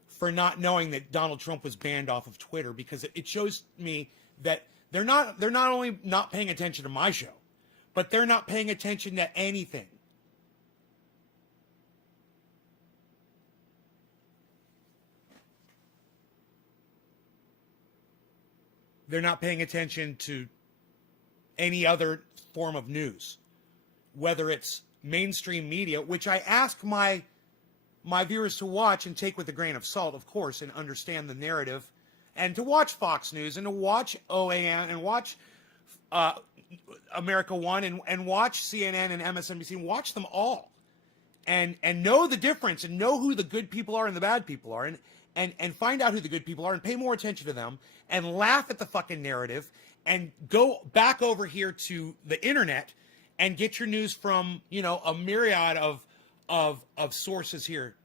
for not knowing that Donald Trump was banned off of Twitter, because it shows me that they're not only not paying attention to my show, but they're not paying attention to anything. They're not paying attention to any other form of news, whether it's mainstream media, which I ask my viewers to watch and take with a grain of salt, of course, and understand the narrative, and to watch Fox News, and to watch OAN, and watch America One, and watch CNN and MSNBC, and watch them all, and know the difference, and know who the good people are and the bad people are, and find out who the good people are, and pay more attention to them, and laugh at the fucking narrative, and go back over here to the internet and get your news from, a myriad of sources here.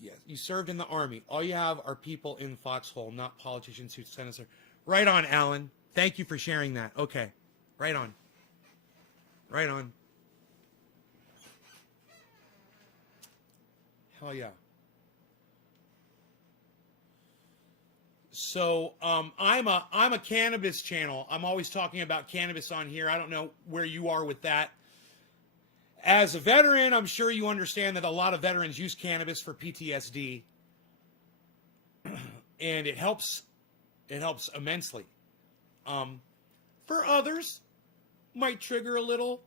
Yes, you served in the Army. All you have are people in foxhole, not politicians who send us there. Right on, Alan. Thank you for sharing that. Okay. Right on. Right on. Hell yeah. So I'm a cannabis channel. I'm always talking about cannabis on here. I don't know where you are with that. As a veteran, I'm sure you understand that a lot of veterans use cannabis for PTSD, and it helps immensely. For others, might trigger a little,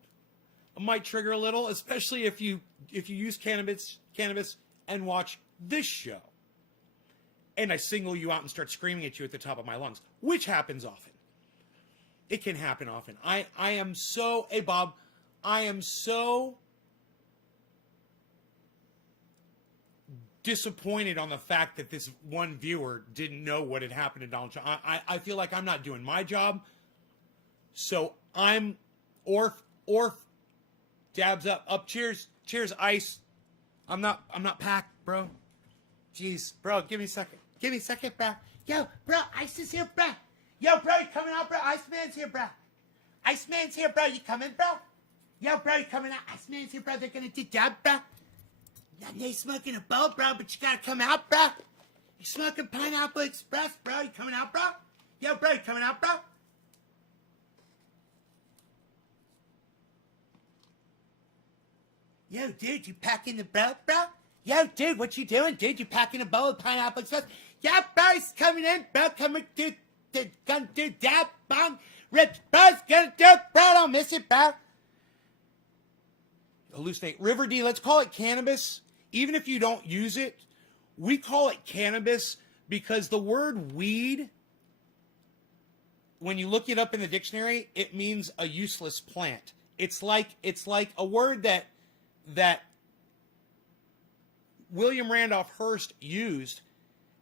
especially if you use cannabis and watch this show, and I single you out and start screaming at you at the top of my lungs, which happens often. It can happen often. I am so, hey Bob, I am so disappointed on the fact that this one viewer didn't know what had happened to Donald Trump. I feel like I'm not doing my job. So I'm Orf, dabs up, cheers, ice. I'm not packed, bro. Jeez, bro, give me a second, bro. Yo, bro, Ice is here, bro. Yo, bro, you coming out, bro? Iceman's here, bro. Iceman's here, bro. You coming, bro? Yo, bro, you coming out? Iceman's here, bro. They're gonna do dab, bro. They smoking a bowl, bro, but you gotta come out, bro. You smoking Pineapple Express, bro. You coming out, bro? Yo, bro, you coming out, bro? Yo, dude, you packing the bowl, bro? Yo, dude, what you doing, dude? You packing a bowl of Pineapple Express? Yo, bro, he's coming in, bro. Coming, dude. Gonna do dab, bong. Rip, bro's gonna do it, bro. Don't miss it, bro. Hallucinate. River D, let's call it cannabis. Even if you don't use it, we call it cannabis because the word weed, when you look it up in the dictionary, it means a useless plant. It's like a word that William Randolph Hearst used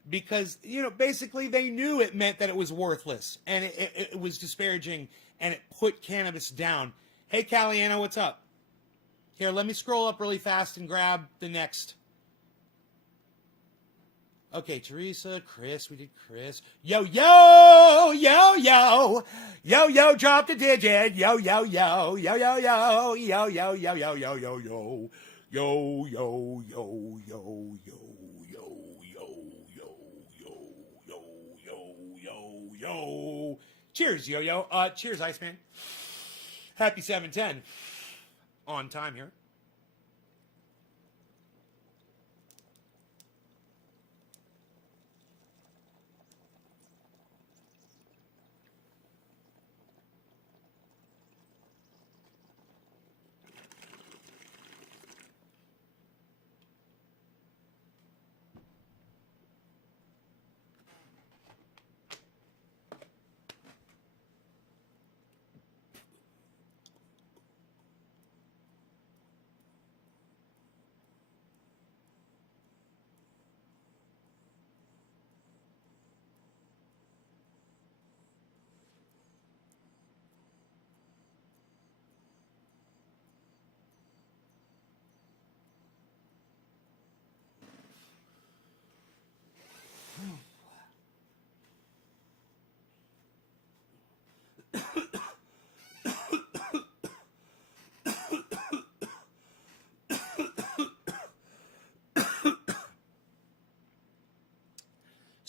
because, basically they knew it meant that it was worthless and it was disparaging and it put cannabis down. Hey, Caliano, what's up? Here, let me scroll up really fast and grab the next. Okay, Teresa, Chris, we did Chris. Yo, drop the digit. Yo, Cheers, yo. Cheers, Iceman. Happy 710. On time here.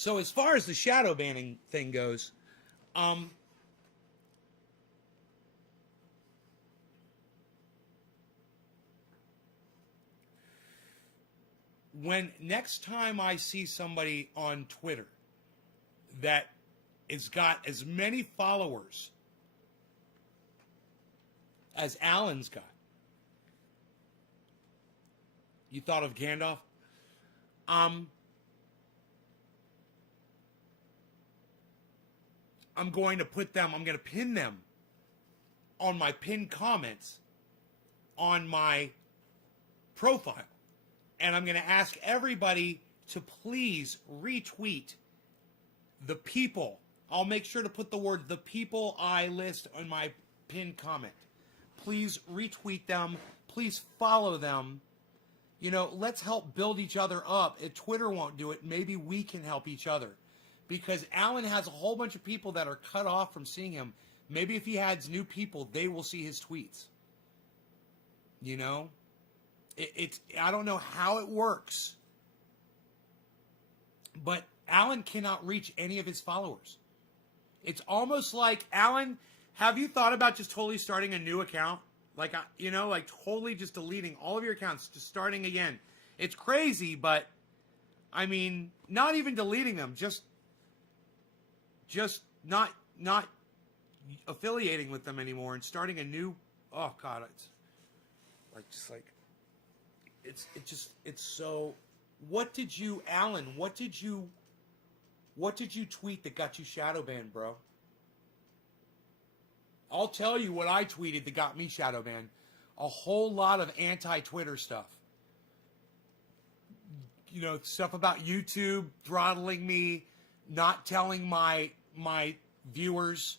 So as far as the shadow banning thing goes, when next time I see somebody on Twitter that has got as many followers as Alan's got, you thought of Gandalf? I'm going to pin them on my pinned comments on my profile. And I'm going to ask everybody to please retweet the people. I'll make sure to put the word "the people" I list on my pinned comment. Please retweet them. Please follow them. You know, let's help build each other up. If Twitter won't do it, maybe we can help each other. Because Alan has a whole bunch of people that are cut off from seeing him. Maybe if he adds new people, they will see his tweets. You know? I don't know how it works. But Alan cannot reach any of his followers. It's almost like, Alan, have you thought about just totally starting a new account? Like, you know, like totally just deleting all of your accounts, just starting again. It's crazy, but, I mean, not even deleting them, just not affiliating with them anymore and starting a new, oh God, it's so, Alan, what did you tweet that got you shadow banned, bro? I'll tell you what I tweeted that got me shadow banned. A whole lot of anti-Twitter stuff. You know, stuff about YouTube throttling me, not telling my viewers,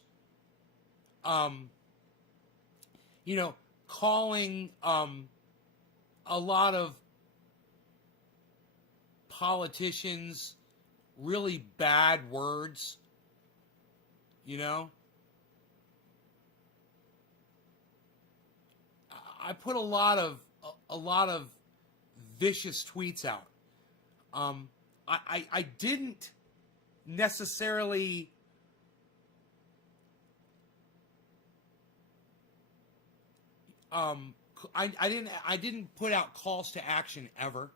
you know, calling a lot of politicians really bad words, you know. I put a lot of vicious tweets out. I didn't necessarily I didn't put out calls to action ever,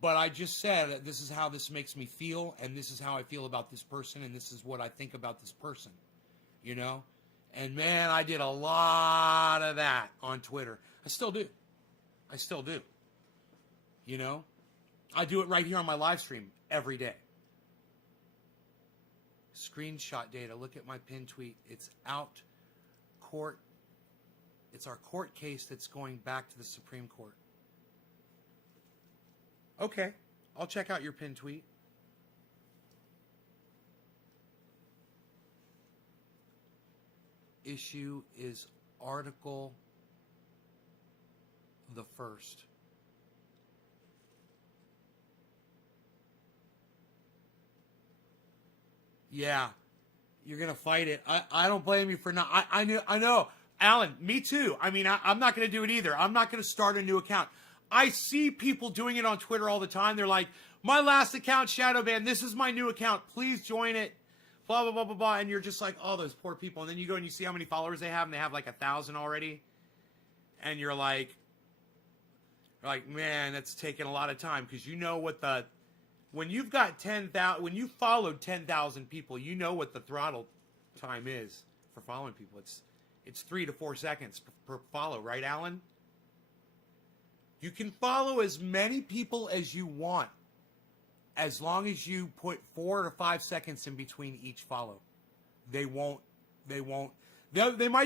but I just said this is how this makes me feel, and this is how I feel about this person, and this is what I think about this person, you know. And man, I did a lot of that on Twitter. I still do. You know, I do it right here on my live stream every day. Screenshot data. Look at my pinned tweet. It's out court. It's our court case that's going back to the Supreme Court. Okay, I'll check out your pinned tweet. Issue is Article the 1st. Yeah, you're gonna fight it. I don't blame you for not. I know, Alan. Me too. I mean, I'm not gonna do it either. I'm not gonna start a new account. I see people doing it on Twitter all the time. They're like, my last account shadow banned. This is my new account. Please join it. Blah, blah, blah, blah, blah. And you're just like, oh, those poor people. And then you go and you see how many followers they have, and they have like 1,000 already. And you're like, man, that's taking a lot of time. Because you know what when you've got 10,000, when you followed 10,000 people, you know what the throttle time is for following people. It's 3 to 4 seconds per follow, right, Alan? You can follow as many people as you want, as long as you put 4 to 5 seconds in between each follow. They might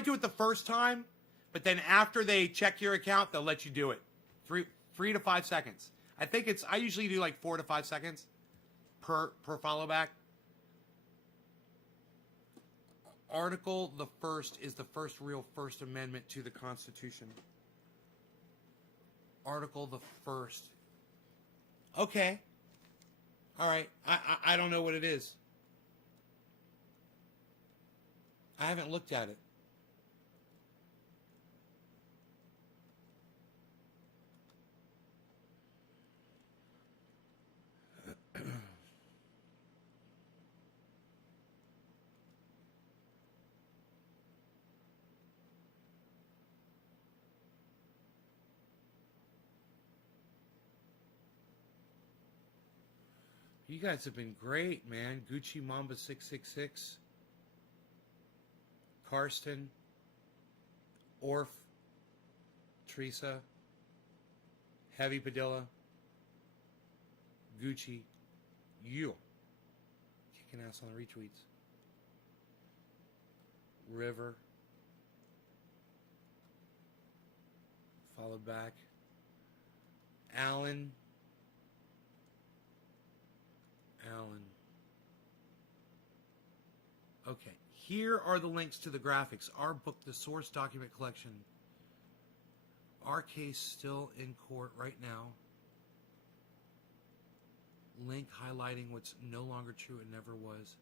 do it the first time, but then after they check your account, they'll let you do it. 3 to 5 seconds. I usually do like 4 to 5 seconds per follow back. Article the 1st is the first real First Amendment to the Constitution. Article the 1st. Okay. All right. I don't know what it is. I haven't looked at it. You guys have been great, man. Gucci Mamba 666, Karsten, Orf, Teresa, Heavy Padilla, Gucci, you. Kicking ass on the retweets. River. Followed back. Alan. Okay. Here are the links to the graphics. Our book, the source document collection. Our case still in court right now. Link highlighting what's no longer true and never was.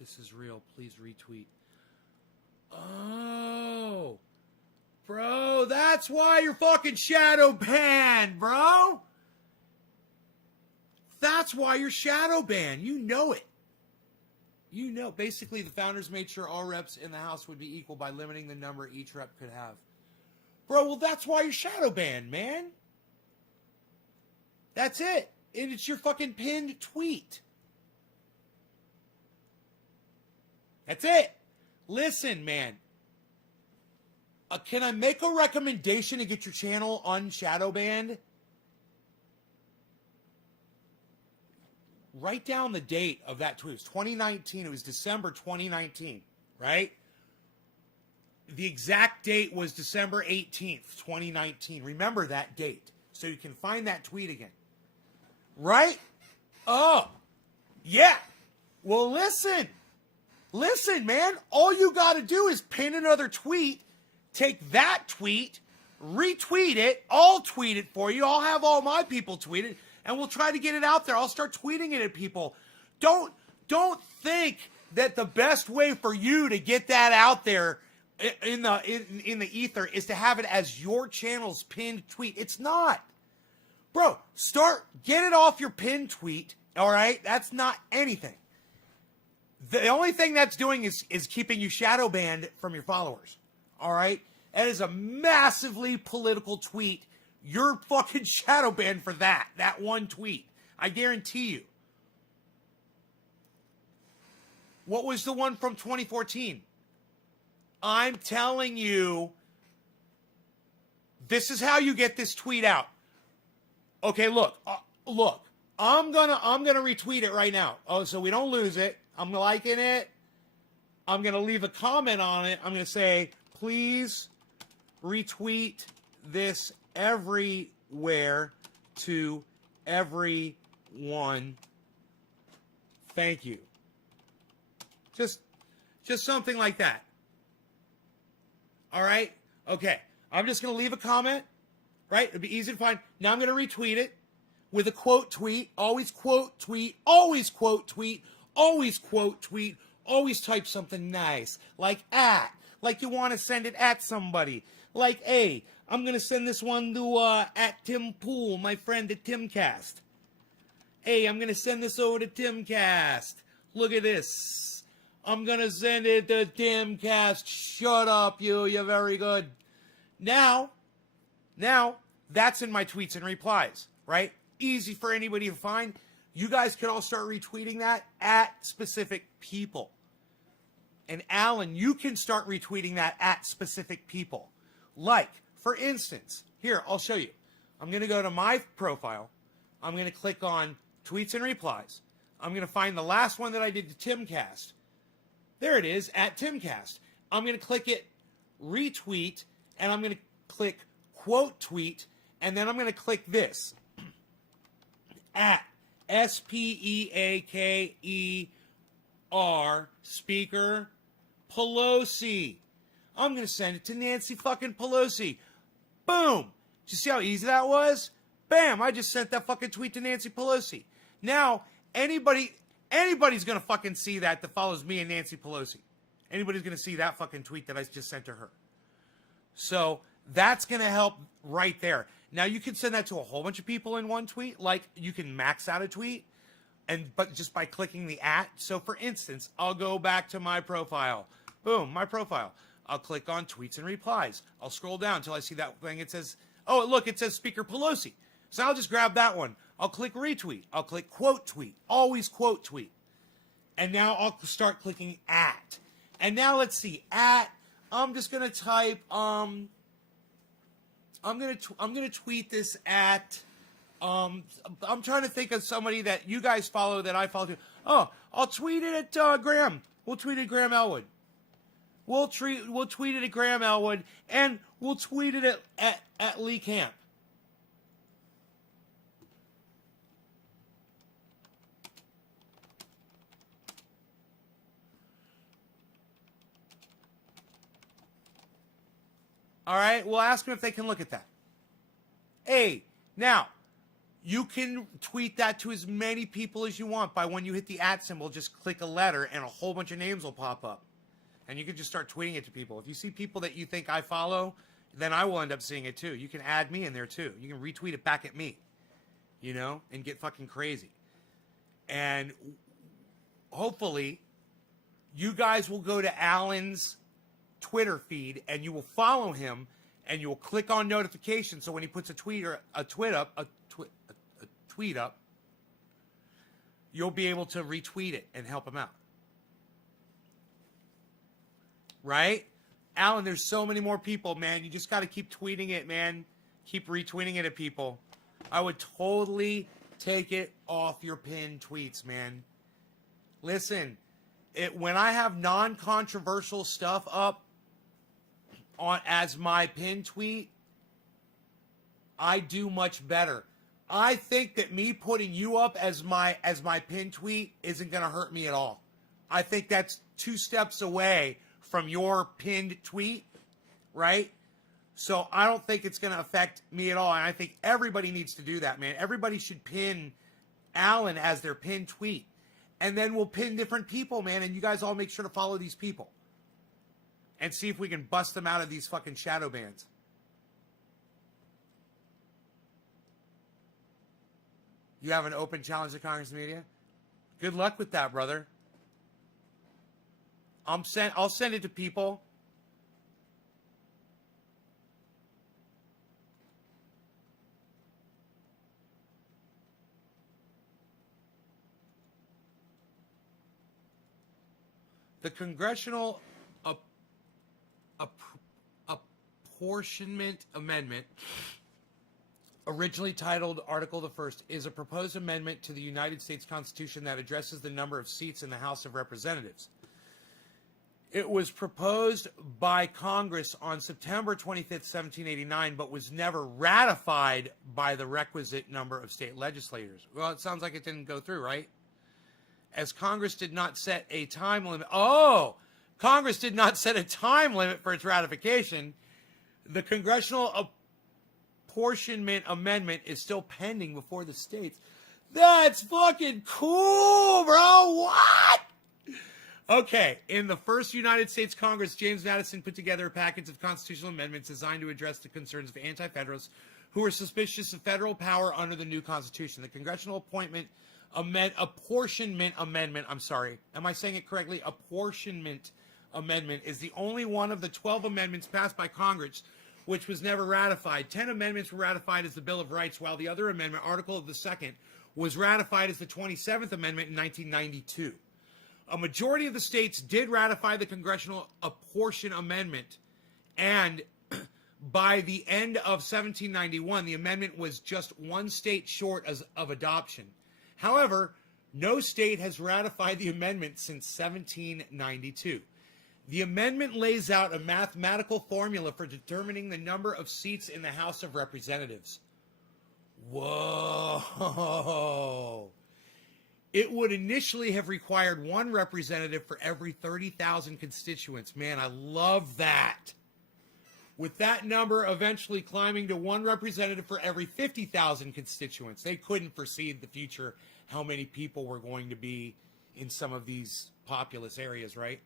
This is real. Please retweet. Oh, bro, that's why you're fucking shadow banned, bro. That's why you're shadow banned. You know it. You know, basically the founders made sure all reps in the House would be equal by limiting the number each rep could have. Bro, well, that's why you're shadow banned, man. That's it. And it's your fucking pinned tweet. That's it. Listen, man. Can I make a recommendation to get your channel unshadow banned? Write down the date of that tweet. It was 2019. It was December 2019, right? The exact date was December 18th, 2019. Remember that date so you can find that tweet again. Right? Oh, yeah. Well, listen. Listen, man. All you got to do is pin another tweet, take that tweet, retweet it. I'll tweet it for you. I'll have all my people tweet it, and we'll try to get it out there. I'll start tweeting it at people. Don't think that the best way for you to get that out there in the ether is to have it as your channel's pinned tweet. It's not. Bro, get it off your pinned tweet, all right? That's not anything. The only thing that's doing is keeping you shadow banned from your followers, all right? That is a massively political tweet. You're fucking shadow banned for that one tweet. I guarantee you. What was the one from 2014? I'm telling you, this is how you get this tweet out. Okay, look. I'm gonna retweet it right now. Oh, so we don't lose it. I'm liking it. I'm gonna leave a comment on it. I'm gonna say, please retweet this everywhere to everyone. Thank you. Just something like that. All right? Okay. I'm just going to leave a comment, right? It'll be easy to find. Now I'm going to retweet it with a quote tweet. Always quote tweet. Always quote tweet. Always quote tweet. Always type something nice. Like at. Like you want to send it at somebody. Like, hey, I'm going to send this one to at Tim Pool, my friend at Timcast. Hey, I'm going to send this over to Timcast. Look at this. I'm going to send it to Timcast. Shut up, you. You're very good. Now, that's in my tweets and replies, right? Easy for anybody to find. You guys can all start retweeting that at specific people. And Alan, you can start retweeting that at specific people. Like, for instance, here, I'll show you. I'm going to go to my profile. I'm going to click on tweets and replies. I'm going to find the last one that I did to Timcast. There it is, at Timcast. I'm going to click it, retweet, and I'm going to click quote tweet, and then I'm going to click this. At SPEAKER Speaker Pelosi. I'm going to send it to Nancy fucking Pelosi. Boom. Did you see how easy that was? Bam, I just sent that fucking tweet to Nancy Pelosi. Now, anybody's going to fucking see that follows me and Nancy Pelosi. Anybody's going to see that fucking tweet that I just sent to her. So that's going to help right there. Now, you can send that to a whole bunch of people in one tweet. Like, you can max out a tweet, but just by clicking the at. So, for instance, I'll go back to my profile. Boom, my profile. I'll click on tweets and replies. I'll scroll down until I see that thing. It says, oh, look, it says Speaker Pelosi. So I'll just grab that one. I'll click retweet. I'll click quote tweet. Always quote tweet. And now I'll start clicking at. And now let's see. At, I'm just going to type, I'm going to tweet this at, I'm trying to think of somebody that you guys follow that I follow too. Oh, I'll tweet it at Graham. We'll tweet it at Graham Elwood. We'll tweet it at Graham Elwood, and we'll tweet it at Lee Camp. All right, we'll ask them if they can look at that. Hey, now, you can tweet that to as many people as you want by when you hit the at symbol, just click a letter and a whole bunch of names will pop up. And you can just start tweeting it to people. If you see people that you think I follow, then I will end up seeing it too. You can add me in there too. You can retweet it back at me, you know, and get fucking crazy. And hopefully, you guys will go to Alan's Twitter feed and you will follow him and you will click on notifications. So when he puts a tweet up, you'll be able to retweet it and help him out. Right? Alan, there's so many more people, man. You just got to keep tweeting it, man. Keep retweeting it at people. I would totally take it off your pinned tweets, man. Listen, when I have non-controversial stuff up on as my pinned tweet, I do much better. I think that me putting you up as my pinned tweet isn't going to hurt me at all. I think that's 2 steps away from your pinned tweet, right? So I don't think it's going to affect me at all. And I think everybody needs to do that, man. Everybody should pin Alan as their pinned tweet. And then we'll pin different people, man. And you guys all make sure to follow these people. And see if we can bust them out of these fucking shadow bans. You have an open challenge to Congress media? Good luck with that, brother. I'll send it to people. The Congressional Apportionment Amendment, originally titled Article the First, is a proposed amendment to the United States Constitution that addresses the number of seats in the House of Representatives. It was proposed by Congress on September 25th, 1789, but was never ratified by the requisite number of state legislators. Well, it sounds like it didn't go through, right? As Congress did not set a time limit. Oh, Congress did not set a time limit for its ratification. The Congressional Apportionment Amendment is still pending before the states. That's fucking cool, bro. What? Okay, in the first United States Congress, James Madison put together a package of constitutional amendments designed to address the concerns of anti-federalists who were suspicious of federal power under the new Constitution. The Congressional Apportionment Amendment, am I saying it correctly? Apportionment Amendment is the only one of the 12 amendments passed by Congress which was never ratified. 10 amendments were ratified as the Bill of Rights, while the other amendment, Article of the Second, was ratified as the 27th Amendment in 1992. A majority of the states did ratify the Congressional Apportion Amendment, and by the end of 1791, the amendment was just one state short of adoption. However, no state has ratified the amendment since 1792. The amendment lays out a mathematical formula for determining the number of seats in the House of Representatives. Whoa. It would initially have required one representative for every 30,000 constituents. Man, I love that. With that number eventually climbing to one representative for every 50,000 constituents. They couldn't foresee the future, how many people were going to be in some of these populous areas, right?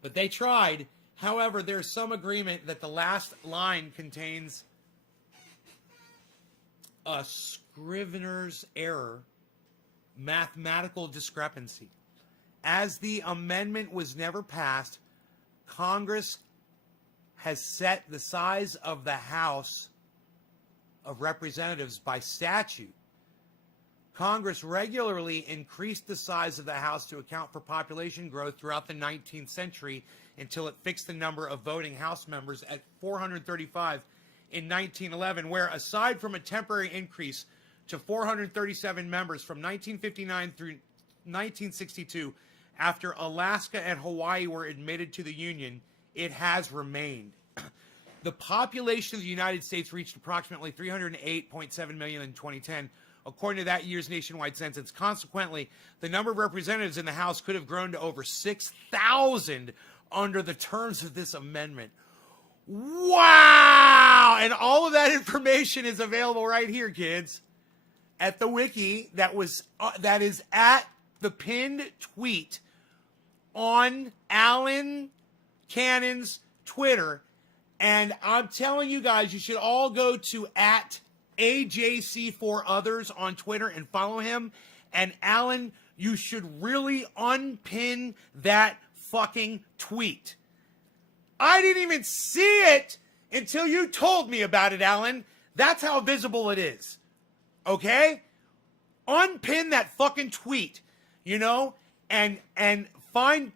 But they tried. However, there's some agreement that the last line contains a scrivener's error, mathematical discrepancy. As the amendment was never passed, Congress has set the size of the House of Representatives by statute. Congress regularly increased the size of the House to account for population growth throughout the 19th century until it fixed the number of voting House members at 435 in 1911, where, aside from a temporary increase to 437 members from 1959 through 1962, after Alaska and Hawaii were admitted to the Union, it has remained. The population of the United States reached approximately 308.7 million in 2010, according to that year's nationwide census. Consequently, the number of representatives in the House could have grown to over 6,000 under the terms of this amendment. Wow! And all of that information is available right here, kids, at the wiki that is at the pinned tweet on Alan Cannon's Twitter. And I'm telling you guys, you should all go to at AJC4Others on Twitter and follow him. And Alan, you should really unpin that fucking tweet. I didn't even see it until you told me about it, Alan. That's how visible it is. Okay? Unpin that fucking tweet, you know, and find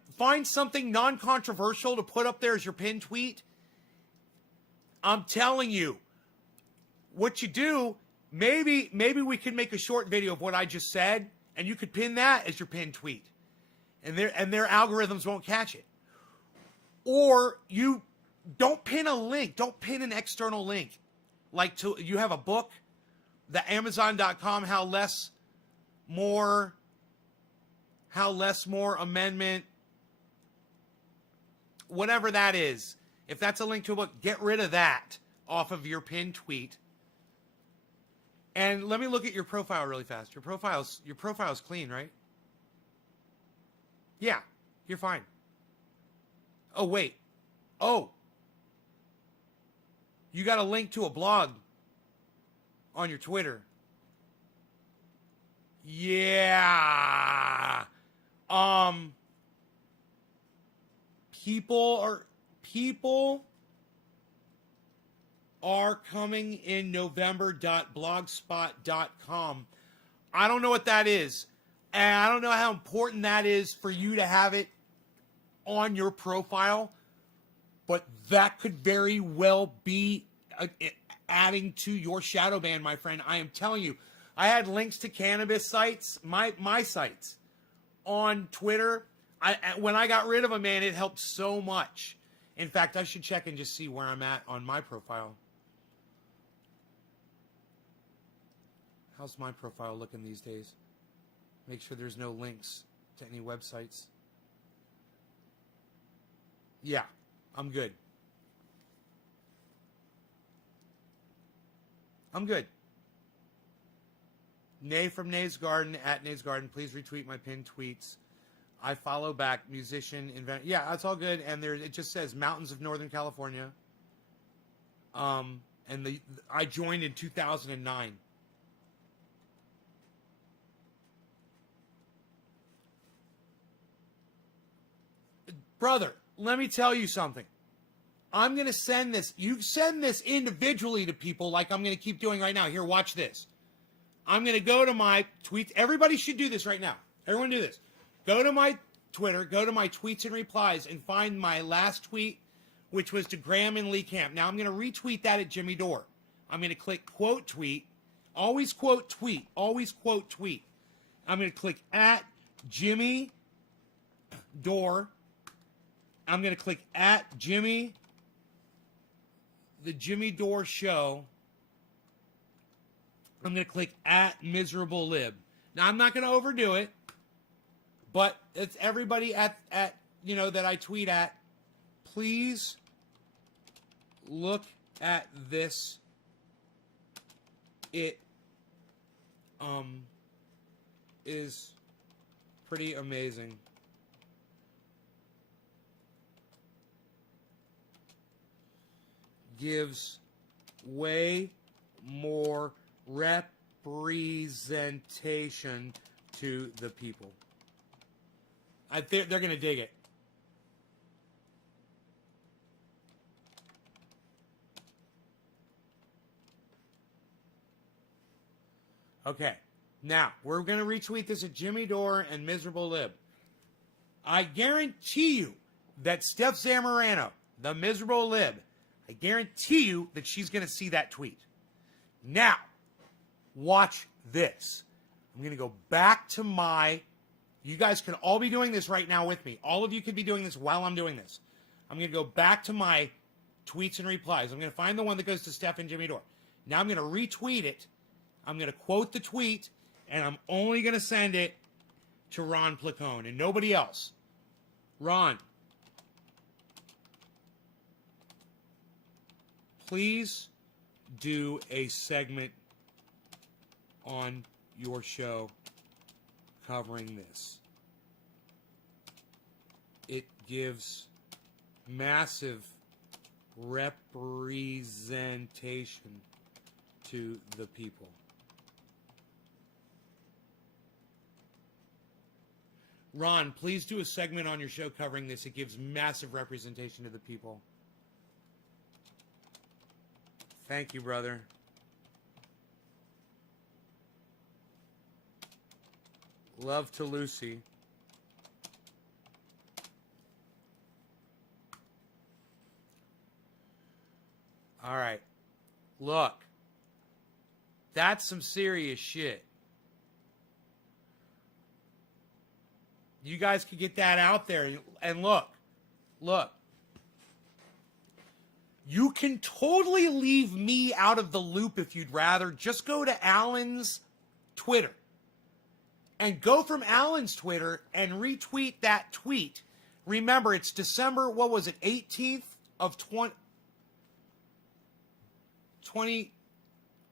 something non-controversial to put up there as your pinned tweet. I'm telling you, what you do, maybe we could make a short video of what I just said, and you could pin that as your pinned tweet. And their algorithms won't catch it. Or you don't pin a link. Don't pin an external link. Like you have a book, the Amazon.com How Less More Amendment, whatever that is. If that's a link to a book, get rid of that off of your pinned tweet. And let me look at your profile really fast. Your profile's clean, right? Yeah, you're fine. Oh, wait. Oh. You got a link to a blog on your Twitter. Yeah. People are coming in November.blogspot.com. I don't know what that is. And I don't know how important that is for you to have it on your profile. But that could very well be adding to your shadow ban, my friend. I am telling you. I had links to cannabis sites, my sites, on Twitter. When I got rid of them, man, it helped so much. In fact, I should check and just see where I'm at on my profile. How's my profile looking these days? Make sure there's no links to any websites. Yeah, I'm good. I'm good. Nay from Nay's Garden, at Nay's Garden. Please retweet my pinned tweets. I follow back musician, inventor. Yeah, that's all good. And it just says Mountains of Northern California. And I joined in 2009. Brother, let me tell you something. I'm going to send this. You send this individually to people like I'm going to keep doing right now. Here, watch this. I'm going to go to my tweets. Everybody should do this right now. Everyone do this. Go to my Twitter, go to my tweets and replies, and find my last tweet, which was to Graham and Lee Camp. Now, I'm going to retweet that at Jimmy Dore. I'm going to click quote tweet. Always quote tweet. Always quote tweet. I'm going to click at Jimmy Dore. I'm going to click at Jimmy, the Jimmy Dore Show. I'm going to click at Miserable Lib. Now, I'm not going to overdo it, but it's everybody at that I tweet at. Please look at this. It is pretty amazing. Gives way more representation to the people. They're going to dig it. Okay. Now, we're going to retweet this at Jimmy Dore and Miserable Lib. I guarantee you that Steph Zamorano, the Miserable Lib, I guarantee you that she's going to see that tweet. Now, watch this. I'm going to go back to my... You guys can all be doing this right now with me. All of you could be doing this while I'm doing this. I'm going to go back to my tweets and replies. I'm going to find the one that goes to Steph and Jimmy Dore. Now I'm going to retweet it. I'm going to quote the tweet, and I'm only going to send it to Ron Placone and nobody else. Ron, please do a segment on your show covering this. It gives massive representation to the people. Ron, please do a segment on your show covering this. It gives massive representation to the people. Thank you, brother. Love to Lucy. All right. Look. That's some serious shit. You guys could get that out there. And look. You can totally leave me out of the loop if you'd rather. Just go to Alan's Twitter. And go from Alan's Twitter and retweet that tweet. Remember, it's December, what was it, 18th of 20...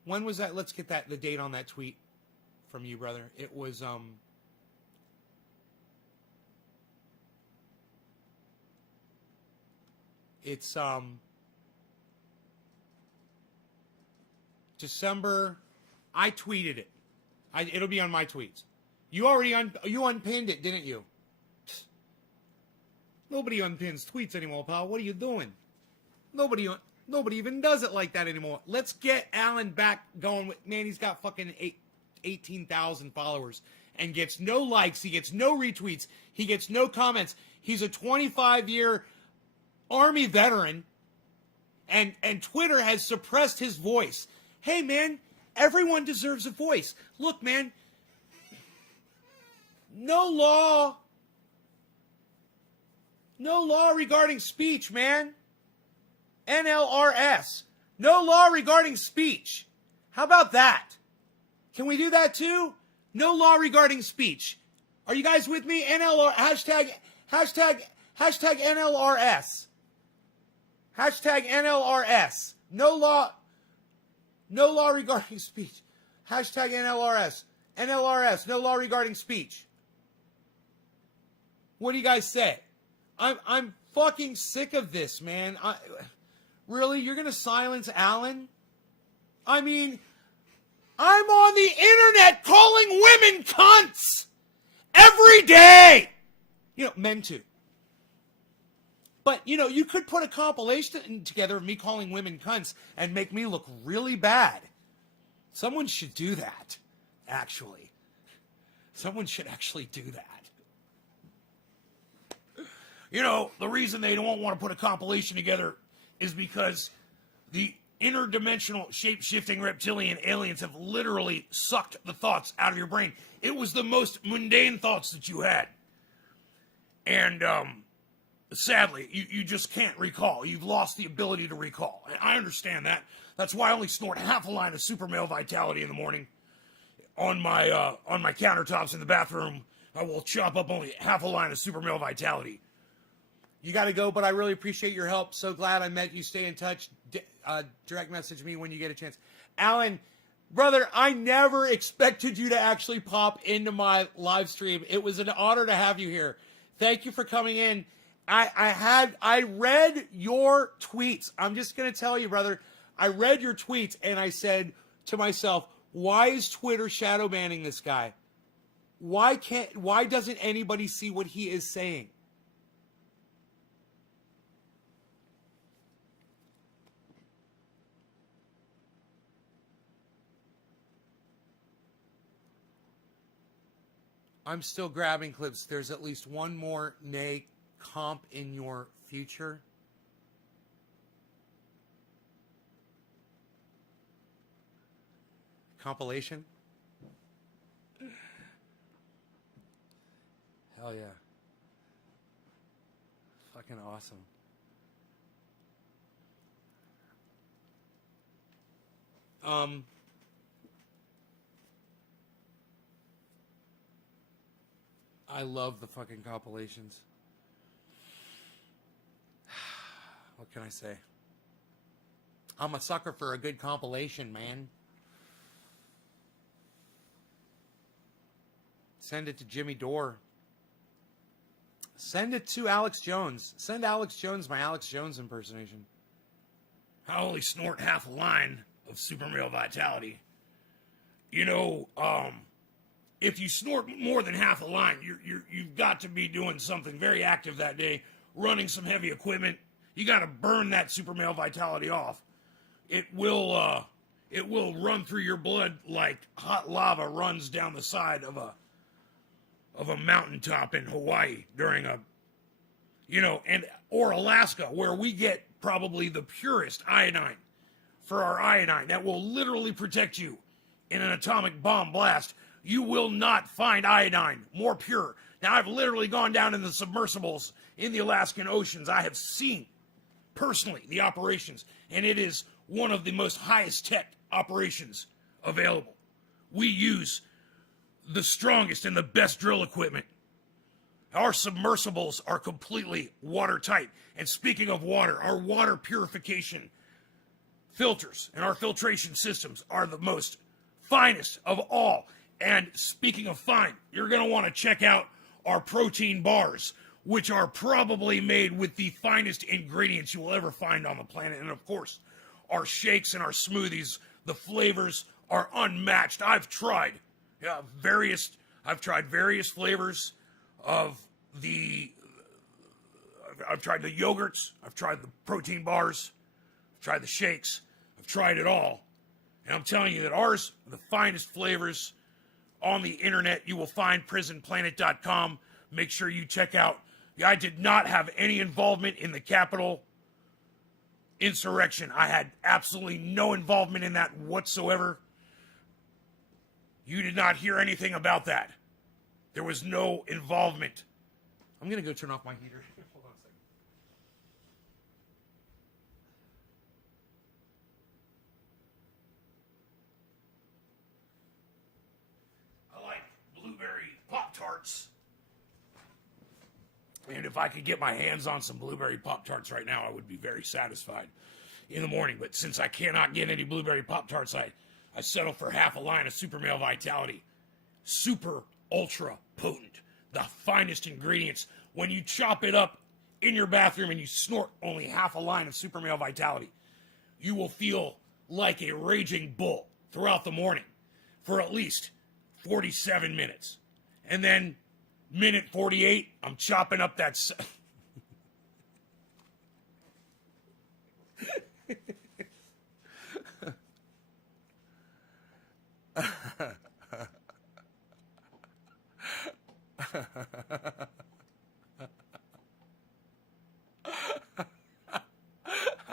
When was that? Let's get the date on that tweet from you, brother. It was, It's, December... I tweeted it. It'll be on my tweets. You already you unpinned it, didn't you? Nobody unpins tweets anymore, pal. What are you doing? Nobody even does it like that anymore. Let's get Alan back going with... Man, he's got fucking 18,000 followers and gets no likes. He gets no retweets. He gets no comments. He's a 25-year Army veteran, and Twitter has suppressed his voice. Hey, man, everyone deserves a voice. Look, man, no law regarding speech, man. NLRS. No law regarding speech. How about that? Can we do that too? No law regarding speech. Are you guys with me? NLR, hashtag NLRS. Hashtag NLRS. No law regarding speech. Hashtag NLRS. NLRS. No law regarding speech. What do you guys say? I'm fucking sick of this, man. Really? You're going to silence Alan? I mean, I'm on the internet calling women cunts every day. You know, men too. But, you know, you could put a compilation together of me calling women cunts and make me look really bad. Someone should do that, actually. Someone should actually do that. You know, the reason they don't want to put a compilation together is because the interdimensional shape-shifting reptilian aliens have literally sucked the thoughts out of your brain. It was the most mundane thoughts that you had. And, sadly, you just can't recall. You've lost the ability to recall. I understand that. That's why I only snort half a line of Super Male Vitality in the morning. On my countertops in the bathroom, I will chop up only half a line of Super Male Vitality. You got to go, but I really appreciate your help. So glad I met you. Stay in touch. Direct message me when you get a chance. Alan, brother, I never expected you to actually pop into my live stream. It was an honor to have you here. Thank you for coming in. I read your tweets. I'm just going to tell you, brother, I read your tweets and I said to myself, why is Twitter shadow banning this guy? Why doesn't anybody see what he is saying? I'm still grabbing clips. There's at least one more Nay comp in your future. Compilation? Hell yeah. Fucking awesome. I love the fucking compilations. What can I say? I'm a sucker for a good compilation, man. Send it to Jimmy Dore. Send it to Alex Jones. Send Alex Jones my Alex Jones impersonation. I only snort half a line of Super Male Vitality. You know, if you snort more than half a line, you've got to be doing something very active that day, running some heavy equipment. You got to burn that Super Male Vitality off. It will run through your blood like hot lava runs down the side of a mountaintop in Hawaii during or Alaska, where we get probably the purest iodine for our iodine that will literally protect you in an atomic bomb blast. You will not find iodine more pure. Now, I've literally gone down in the submersibles in the Alaskan oceans. I have seen personally the operations, and it is one of the most highest tech operations available. We use the strongest and the best drill equipment. Our submersibles are completely watertight. And speaking of water, our water purification filters and our filtration systems are the most finest of all. And speaking of fine, you're going to want to check out our protein bars, which are probably made with the finest ingredients you will ever find on the planet. And of course, our shakes and our smoothies, the flavors are unmatched. I've tried various flavors of I've tried the yogurts, I've tried the protein bars, I've tried the shakes, I've tried it all. And I'm telling you that ours are the finest flavors on the internet. You will find prisonplanet.com. Make sure you check out. I did not have any involvement in the Capitol insurrection. I had absolutely no involvement in that whatsoever. You did not hear anything about that. There was no involvement. I'm going to go turn off my heater. Hold on a second. I like blueberry Pop-Tarts. And if I could get my hands on some blueberry Pop-Tarts right now, I would be very satisfied in the morning. But since I cannot get any blueberry Pop-Tarts, I settle for half a line of Super Male Vitality. Super ultra potent. The finest ingredients. When you chop it up in your bathroom and you snort only half a line of Super Male Vitality, you will feel like a raging bull throughout the morning for at least 47 minutes. And then minute 48, I'm chopping up that...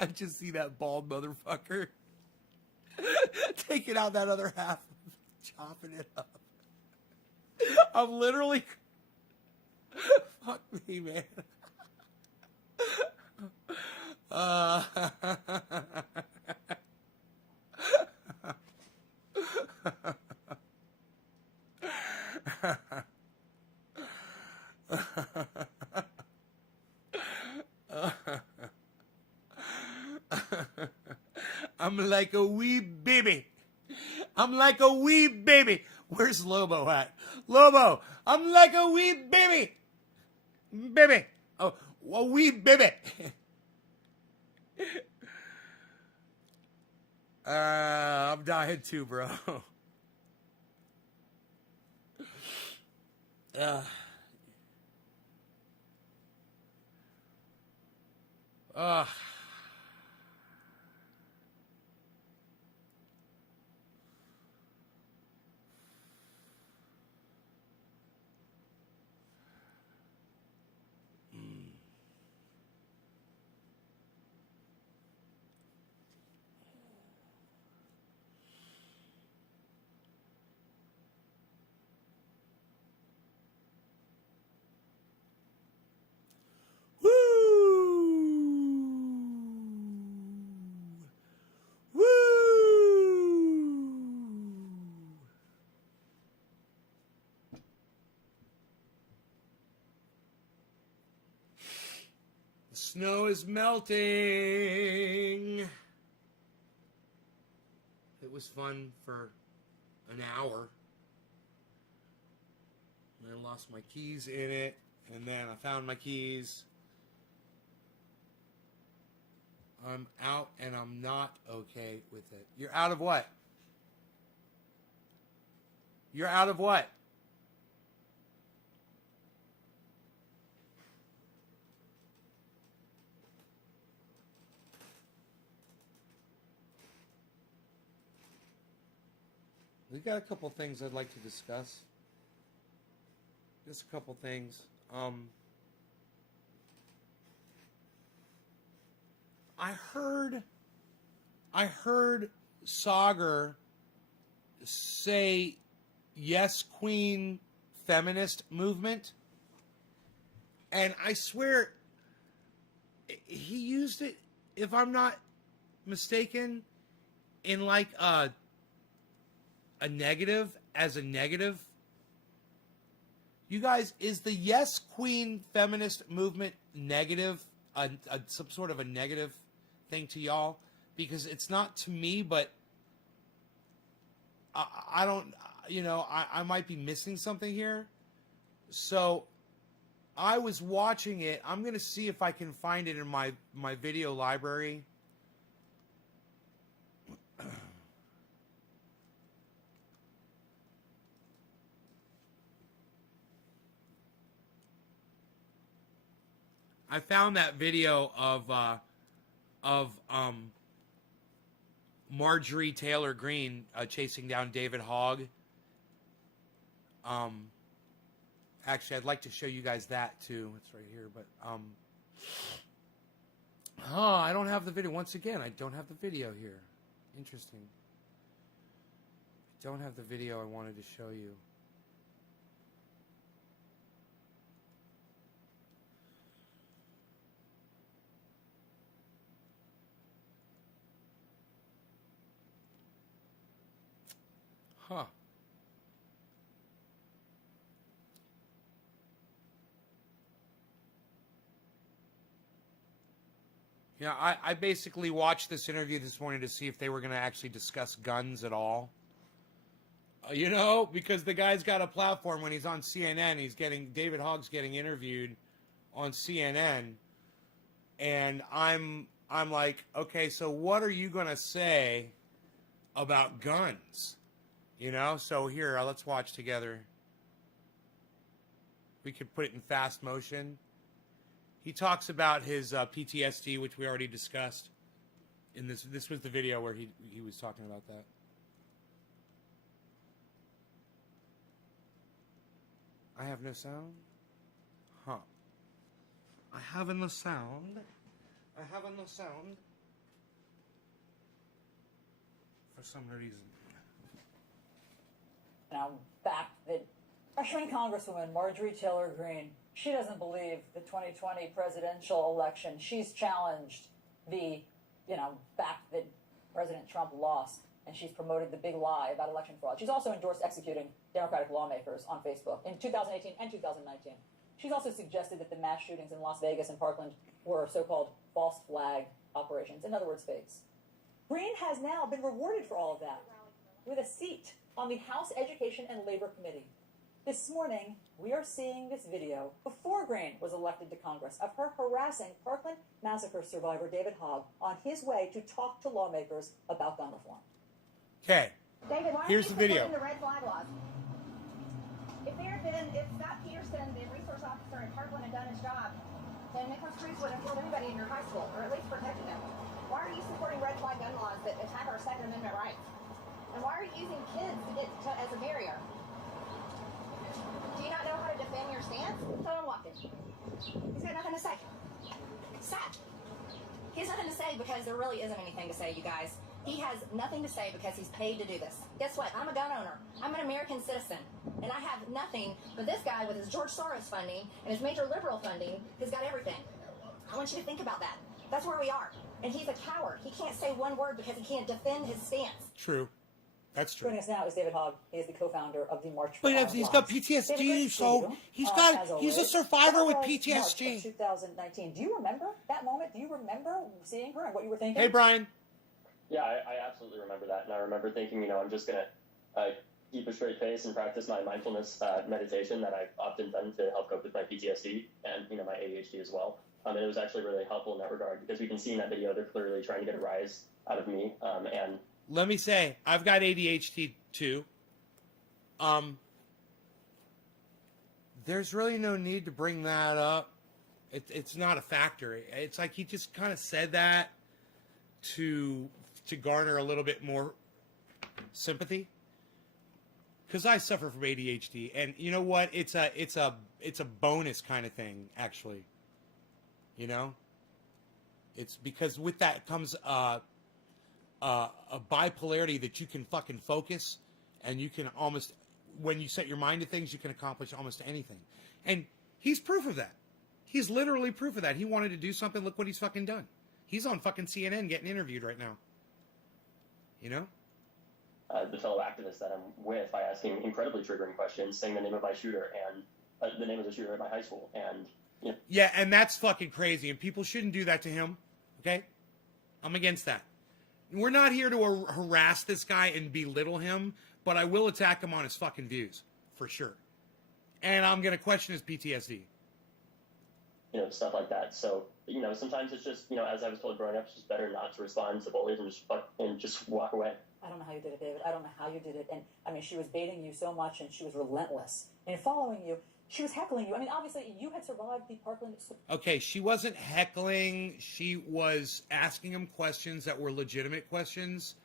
I just see that bald motherfucker taking out that other half, chopping it up. I'm literally... Fuck me, man. I'm like a wee baby. I'm like a wee baby. Where's Lobo at? Lobo, I'm like a wee baby. Baby. Oh, a wee baby. I'm dying too, bro. snow is melting. It was fun for an hour. And I lost my keys in it, and then I found my keys. I'm out, and I'm not okay with it. You're out of what? You're out of what? We got a couple things I'd like to discuss. Just a couple things. I heard Sagar say yes, Queen feminist movement. And I swear he used it, if I'm not mistaken, in like a negative, as a negative. You guys, is the yes, Queen feminist movement negative, some sort of a negative thing to y'all? Because it's not to me, but I don't, I might be missing something here. So I was watching it. I'm going to see if I can find it in my video library. I found that video of Marjorie Taylor Greene chasing down David Hogg. Actually, I'd like to show you guys that too. It's right here, but I don't have the video. Once again, I don't have the video here. Interesting. I don't have the video I wanted to show you. Huh. Yeah, I basically watched this interview this morning to see if they were going to actually discuss guns at all. Because the guy's got a platform when he's on CNN. David Hogg's getting interviewed on CNN. And I'm like, okay, so what are you going to say about guns? So here, let's watch together. We could put it in fast motion. He talks about his PTSD, which we already discussed. In this was the video where he was talking about that. I have no sound? Huh. I have no sound. For some reason. Now, back that freshman Congresswoman Marjorie Taylor Greene, she doesn't believe the 2020 presidential election. She's challenged the, fact that President Trump lost, and she's promoted the big lie about election fraud. She's also endorsed executing Democratic lawmakers on Facebook in 2018 and 2019. She's also suggested that the mass shootings in Las Vegas and Parkland were so-called false flag operations, in other words, fakes. Greene has now been rewarded for all of that with a seat on the House Education and Labor Committee. This morning, we are seeing this video before Greene was elected to Congress of her harassing Parkland massacre survivor David Hogg on his way to talk to lawmakers about gun reform. Okay. David, why here's the video. The red flag laws? If Scott Peterson, the resource officer in Parkland, had done his job, then Nicholas Cruz would have killed everybody in your high school, or at least protected them. Why are you supporting red flag gun laws that attack our Second Amendment rights? And why are you using kids as a barrier? Do you not know how to defend your stance? Tell him walking. He's got nothing to say. Stop. He has nothing to say because there really isn't anything to say, you guys. He has nothing to say because he's paid to do this. Guess what? I'm a gun owner. I'm an American citizen. And I have nothing, but this guy with his George Soros funding and his major liberal funding has got everything. I want you to think about that. That's where we are. And he's a coward. He can't say one word because he can't defend his stance. True. That's true. Joining us now is David Hogg. He is the co-founder of the March for But Our he's got Lives. PTSD, David, great to see so you. he's As he's a always. survivor with That was PTSD. March of 2019. Do you remember that moment? Do you remember seeing her and what you were thinking? Hey, Brian. Yeah, I absolutely remember that, and I remember thinking, I'm just gonna keep a straight face and practice my mindfulness meditation that I've often done to help cope with my PTSD and my ADHD as well. And it was actually really helpful in that regard because we can see in that video they're clearly trying to get a rise out of me. And Let me say, I've got ADHD too. There's really no need to bring that up. It's not a factor. It's like he just kind of said that to garner a little bit more sympathy. Because I suffer from ADHD, and you know what? It's a bonus kind of thing, actually. You know, it's because with that comes a bipolarity that you can fucking focus, and you can almost, when you set your mind to things, you can accomplish almost anything. And he's proof of that. He's literally proof of that. He wanted to do something. Look what he's fucking done. He's on fucking CNN getting interviewed right now. You know? the fellow activists that I'm with by asking incredibly triggering questions, saying the name of my shooter and the name of the shooter at my high school. And yeah, and that's fucking crazy. And people shouldn't do that to him. Okay? I'm against that. We're not here to harass this guy and belittle him, but I will attack him on his fucking views, for sure. And I'm going to question his PTSD. Stuff like that. So, sometimes it's just, as I was told growing up, it's just better not to respond to bullies and just walk away. I don't know how you did it, David. I don't know how you did it. And, she was baiting you so much, and she was relentless. And following you, she was heckling you. Obviously, you had survived the Parkland... Okay, she wasn't heckling. She was asking him questions that were legitimate questions.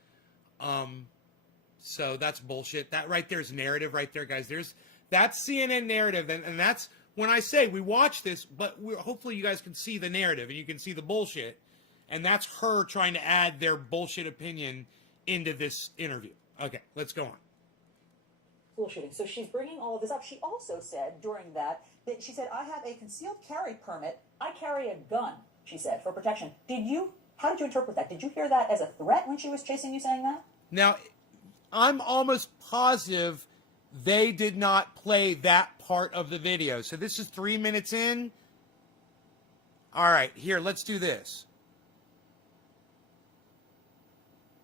So that's bullshit. That right there is narrative right there, guys. That's CNN narrative, and that's... When I say we watch this, but hopefully you guys can see the narrative and you can see the bullshit. And that's her trying to add their bullshit opinion into this interview. Okay, let's go on. School shooting. So she's bringing all of this up. She also said during that she said, I have a concealed carry permit. I carry a gun, she said, for protection. How did you interpret that? Did you hear that as a threat when she was chasing you saying that? Now, I'm almost positive they did not play that part of the video. So this is 3 minutes in. All right, here, let's do this.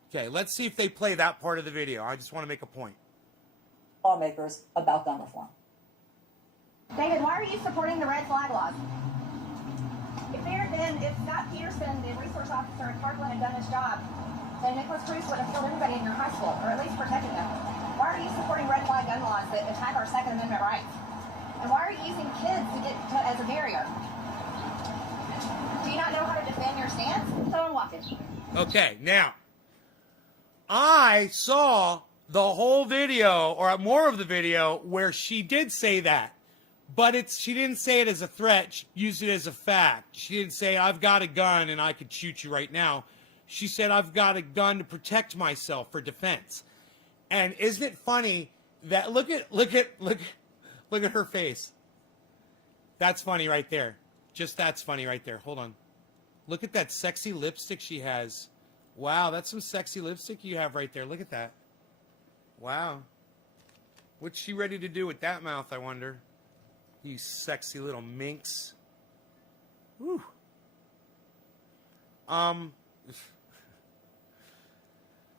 Okay, let's see if they play that part of the video. I just want to make a point. Lawmakers about gun reform. David, why are you supporting the red flag laws? If Scott Peterson, the resource officer at Parkland, had done his job, then Nicholas Cruz wouldn't have killed anybody in your high school, or at least protecting them. Why are you supporting red flag gun laws that attack our Second Amendment rights? And why are you using kids as a barrier? Do you not know how to defend your stance? So I'm walking. Okay, now, I saw the whole video, or more of the video, where she did say that. But she didn't say it as a threat. She used it as a fact. She didn't say, I've got a gun and I could shoot you right now. She said, I've got a gun to protect myself for defense. And isn't it funny that look at her face. That's funny right there. Just that's funny right there. Hold on. Look at that sexy lipstick she has. Wow, that's some sexy lipstick you have right there. Look at that. Wow. What's she ready to do with that mouth, I wonder? You sexy little minx. Whew.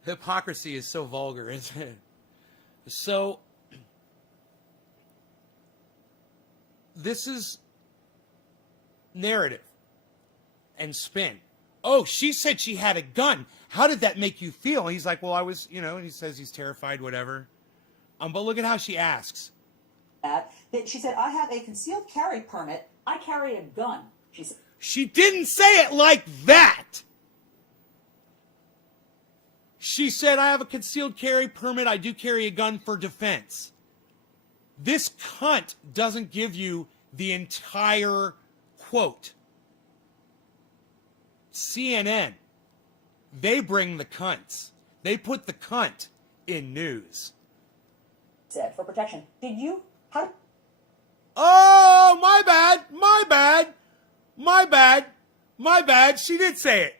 Hypocrisy is so vulgar, isn't it? So, this is narrative and spin. Oh, she said she had a gun. How did that make you feel? And he's like, well, I was, and he says he's terrified, whatever. But look at how she asks. That she said, I have a concealed carry permit. I carry a gun, she said. She didn't say it like that. She said, I have a concealed carry permit. I do carry a gun for defense. This cunt doesn't give you the entire quote. CNN, they bring the cunts. They put the cunt in news. Said, for protection. Oh, my bad. She did say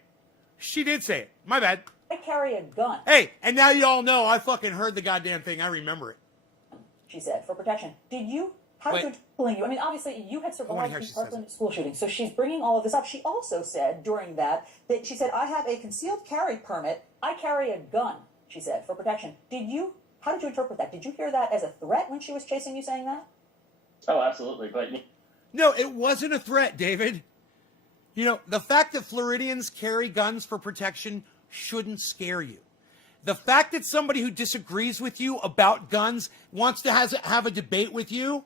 it. My bad. I carry a gun. Hey, and now you all know I fucking heard the goddamn thing. I remember it. She said, for protection. Did you? How Wait. did pulling you? I mean, obviously, you had I wanna survived hear the she says Parkland school shooting, so she's bringing all of this up. She also said during that she said, I have a concealed carry permit. I carry a gun, she said, for protection. How did you interpret that? Did you hear that as a threat when she was chasing you saying that? Oh, absolutely. But No, it wasn't a threat, David. You know, the fact that Floridians carry guns for protection shouldn't scare you. The fact that somebody who disagrees with you about guns wants to have a debate with you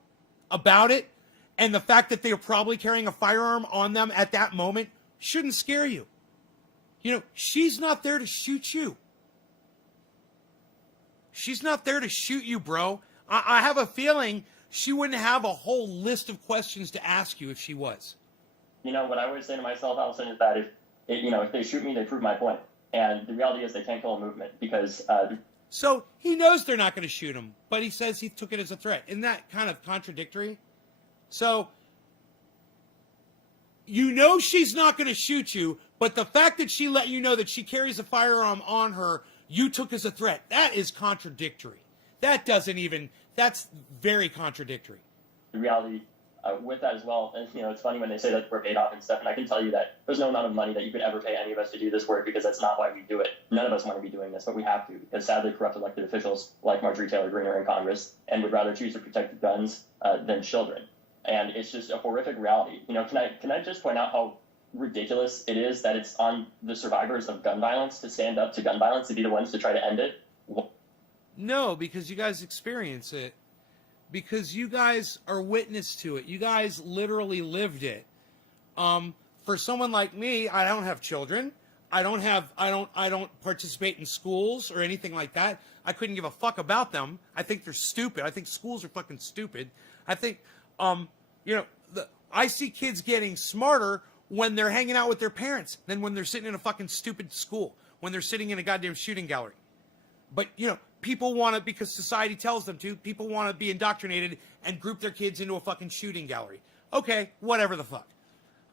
about it, and the fact that they're probably carrying a firearm on them at that moment shouldn't scare you. You know, she's not there to shoot you. She's not there to shoot you, bro. I have a feeling she wouldn't have a whole list of questions to ask you if she was. you know, what I always say to myself, Allison, is that if they shoot me, they prove my point. And the reality is they can't kill a movement because So he knows they're not going to shoot him, but he says he took it as a threat. Isn't that kind of contradictory? So you know she's not going to shoot you, but the fact that she let you know that she carries a firearm on her, you took as a threat. That is contradictory. That's very contradictory. the reality with that as well, and it's funny when they say that we're paid off and stuff, and I can tell you that there's no amount of money that you could ever pay any of us to do this work because that's not why we do it. None of us want to be doing this, but we have to because sadly corrupt elected officials like Marjorie Taylor Greene are in Congress and would rather choose to protect guns than children. And it's just a horrific reality. Can I just point out how ridiculous it is that it's on the survivors of gun violence to stand up to gun violence, to be the ones to try to end it? No, because you guys experience it. Because you guys are witness to it. You guys literally lived it. For someone like me, I don't have children. I don't participate in schools or anything like that. I couldn't give a fuck about them. I think they're stupid. I think schools are fucking stupid. I think, I see kids getting smarter when they're hanging out with their parents than when they're sitting in a fucking stupid school, when they're sitting in a goddamn shooting gallery. But, people want to, because society tells them to, people want to be indoctrinated and group their kids into a fucking shooting gallery. Okay, whatever the fuck.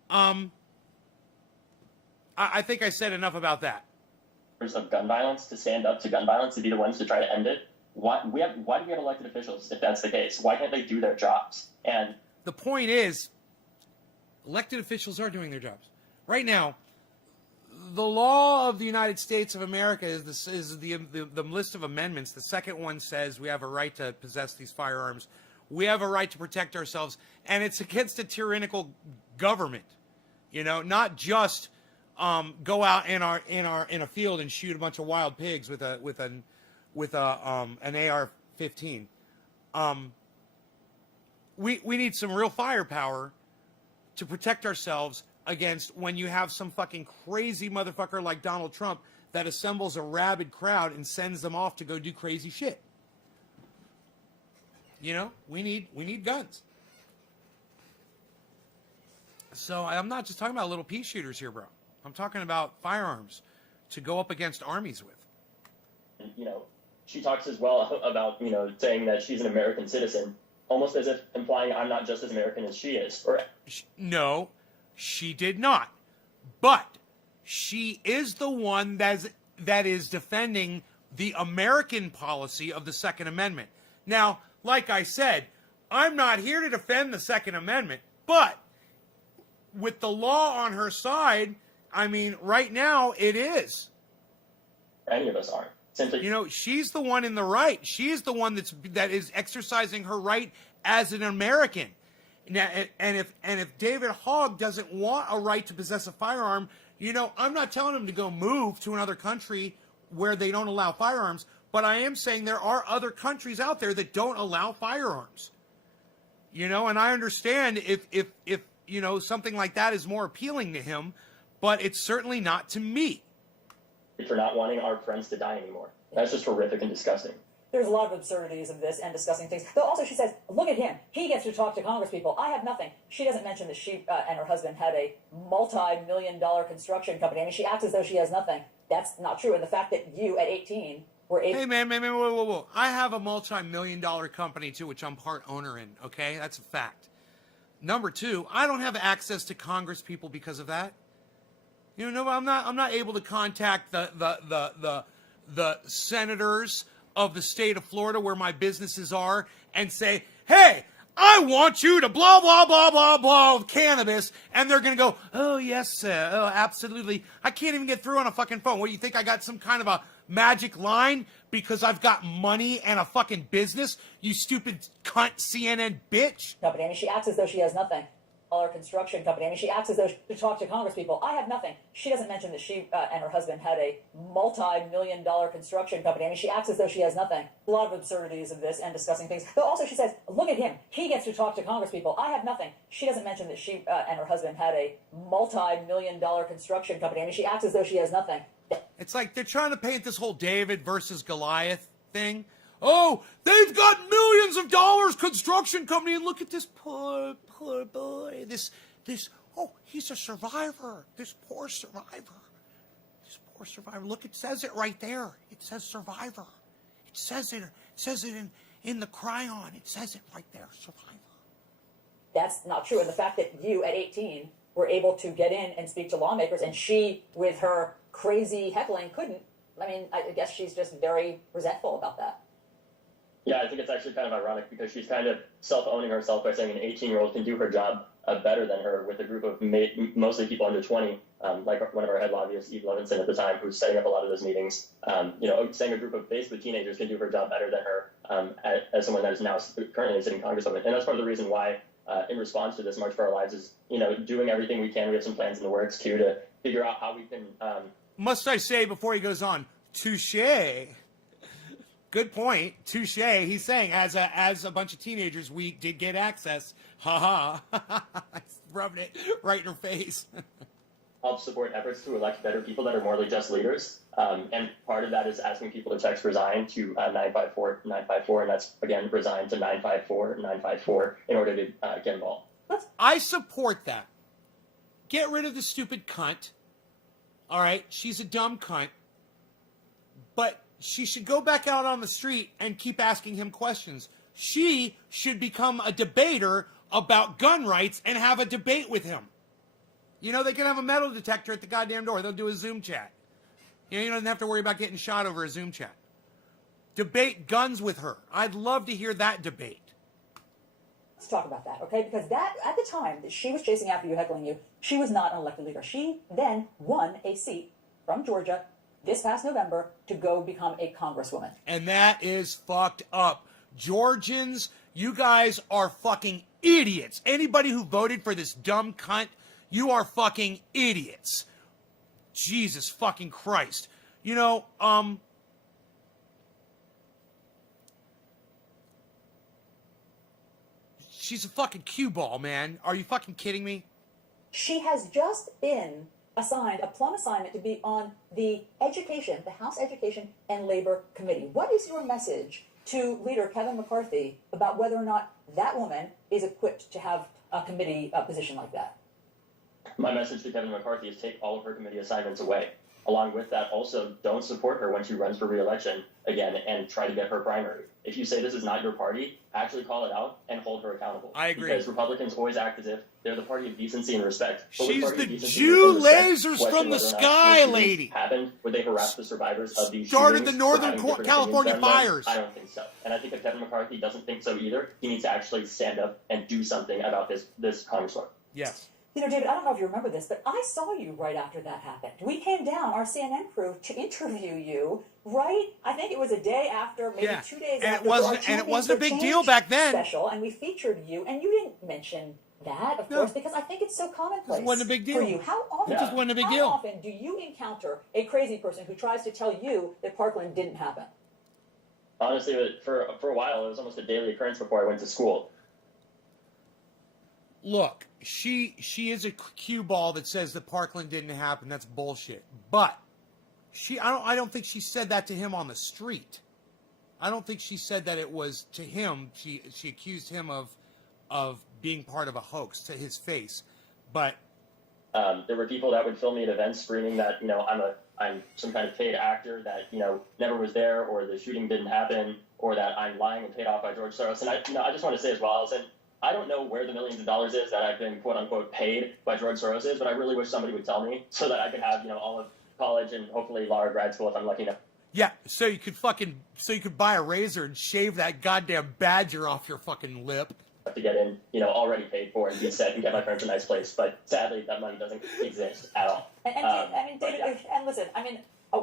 I think I said enough about that. Of gun violence to stand up to gun violence, to be the ones to try to end it. Why do we have elected officials if that's the case? Why can't they do their jobs? And the point is, elected officials are doing their jobs. Right now, the law of the United States of America is the list of amendments. The second one says we have a right to possess these firearms. We have a right to protect ourselves, and it's against a tyrannical government. Not just go out in a field and shoot a bunch of wild pigs with an AR-15. We need some real firepower to protect ourselves against when you have some fucking crazy motherfucker like Donald Trump that assembles a rabid crowd and sends them off to go do crazy shit. We need guns. So I'm not just talking about little pea shooters here, bro. I'm talking about firearms to go up against armies with. She talks as well about, saying that she's an American citizen, almost as if implying I'm not just as American as she is. No, she did not. But she is the one that is defending the American policy of the Second Amendment. Now, like I said, I'm not here to defend the Second Amendment, but with the law on her side, I mean, right now it is. Any of us aren't. Simply, she's the one in the right. She is the one that is exercising her right as an American. Now, and if David Hogg doesn't want a right to possess a firearm, I'm not telling him to go move to another country where they don't allow firearms, but I am saying there are other countries out there that don't allow firearms. And I understand if something like that is more appealing to him, but it's certainly not to me. For not wanting our friends to die anymore. That's just horrific and disgusting. There's a lot of absurdities of this and discussing things. Though also she says, look at him. He gets to talk to Congress people. I have nothing. She doesn't mention that she and her husband had a multi-million-dollar construction company. I mean, she acts as though she has nothing. That's not true. And the fact that you, at 18, were able... Hey, man, whoa. I have a multi-million-dollar company, too, which I'm part owner in, okay? That's a fact. Number two, I don't have access to Congress people because of that. You know, I'm not able to contact the senators of the state of Florida where my businesses are and say, hey, I want you to blah, blah, blah, blah, blah with cannabis. And they're going to go, oh, yes, sir. Oh, absolutely. I can't even get through on a fucking phone. What, do you think I got some kind of a magic line because I've got money and a fucking business? You stupid cunt CNN bitch. Company. I mean, she acts as though she has nothing. All her construction company. I mean, she acts as though she talks to Congress people. I have nothing. She doesn't mention that she and her husband had a multi-million-dollar construction company. I mean, she acts as though she has nothing. A lot of absurdities of this and discussing things. But also she says, look at him. He gets to talk to Congress people. I have nothing. She doesn't mention that she and her husband had a multi-million-dollar construction company. I mean, she acts as though she has nothing. It's like they're trying to paint this whole David versus Goliath thing. Oh, they've got millions of dollars construction company, and look at this poor boy. Oh, he's a survivor. This poor survivor. Look, it says it right there. It says survivor. It says it in the cryon. It says it right there, survivor. That's not true. And the fact that you at 18 were able to get in and speak to lawmakers, and she, with her crazy heckling, couldn't. I mean, I guess she's just very resentful about that. Yeah, I think it's actually kind of ironic because she's kind of self-owning herself by saying an 18-year-old can do her job better than her with a group of mostly people under 20, like one of our head lobbyists, Eve Levinson at the time, who's setting up a lot of those meetings, saying a group of basically teenagers can do her job better than her as someone that is now currently a sitting congresswoman. And that's part of the reason why, in response to this March for Our Lives, is, doing everything we can. We have some plans in the works, too, to figure out how we can... Must I say, before he goes on, touche. Good point. Touche. He's saying, as a bunch of teenagers, we did get access. Ha ha. Rubbing it right in her face. Help support efforts to elect better people that are morally just leaders. And part of that is asking people to text resign to 954-954. And that's, again, resign to 954-954 in order to get involved. I support that. Get rid of the stupid cunt. All right? She's a dumb cunt. But she should go back out on the street and keep asking him questions. She should become a debater about gun rights and have a debate with him. You know, they can have a metal detector at the goddamn door. They'll do a Zoom chat. You don't have to worry about getting shot over a Zoom chat. Debate guns with her. I'd love to hear that debate. Let's talk about that, okay? Because that, at the time that she was chasing after you, heckling you, she was not an elected leader. She then won a seat from Georgia this past November to go become a congresswoman. And that is fucked up. Georgians, you guys are fucking idiots. Anybody who voted for this dumb cunt, you are fucking idiots. Jesus fucking Christ. She's a fucking cue ball, man. Are you fucking kidding me? She has just been assigned a plum assignment to be on the House Education and Labor Committee. What is your message to Leader Kevin McCarthy about whether or not that woman is equipped to have a committee position like that? My message to Kevin McCarthy is take all of her committee assignments away. Along with that, also don't support her when she runs for re-election again and try to get her primary. If you say this is not your party, actually call it out and hold her accountable. I agree. Because Republicans always act as if they're the party of decency and respect. She's the Jew lasers from the sky lady. Happened? Would they harass the survivors of these started shootings the Northern California fires? I don't think so. And I think if Kevin McCarthy doesn't think so either, he needs to actually stand up and do something about this congresswoman. Yes. David, I don't know if you remember this, but I saw you right after that happened. We came down, our CNN crew, to interview you, right? I think it was a day after, maybe 2 days after. And it wasn't a big deal back then. Special, and we featured you, and you didn't mention that, of course, because I think it's so commonplace. It wasn't a big deal. For you. How often, It just wasn't a big deal. How often do you encounter a crazy person who tries to tell you that Parkland didn't happen? Honestly, for a while, it was almost a daily occurrence before I went to school. Look, she is a cue ball that says that Parkland didn't happen. That's bullshit. But I don't think she said that to him on the street. I don't think she said that it was to him. She accused him of being part of a hoax to his face. But there were people that would film me at events screaming that I'm some kind of paid actor that never was there, or the shooting didn't happen, or that I'm lying and paid off by George Soros. And I just want to say as well, Allison, I don't know where the millions of dollars is that I've been quote unquote paid by George Soros is, but I really wish somebody would tell me so that I could have, all of college and hopefully law or grad school if I'm lucky enough Yeah, so you could buy a razor and shave that goddamn badger off your fucking lip. to get in, already paid for and be set and get my parents a nice place. But sadly, that money doesn't exist at all. David, and listen,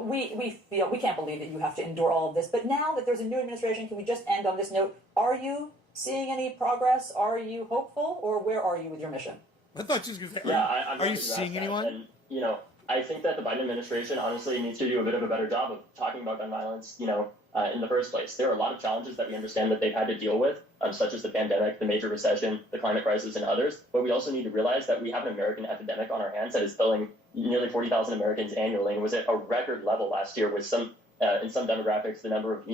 we feel, we can't believe that you have to endure all of this. But now that there's a new administration, can we just end on this note? Are you seeing any progress? Are you hopeful, or where are you with your mission? I thought you was going to say, I'm are you happy to seeing ask that. anyone? And, I think that the Biden administration honestly needs to do a bit of a better job of talking about gun violence, in the first place. There are a lot of challenges that we understand that they've had to deal with, such as the pandemic, the major recession, the climate crisis, and others. But we also need to realize that we have an American epidemic on our hands that is killing nearly 40,000 Americans annually, and was at a record level last year with some, in some demographics, the number of,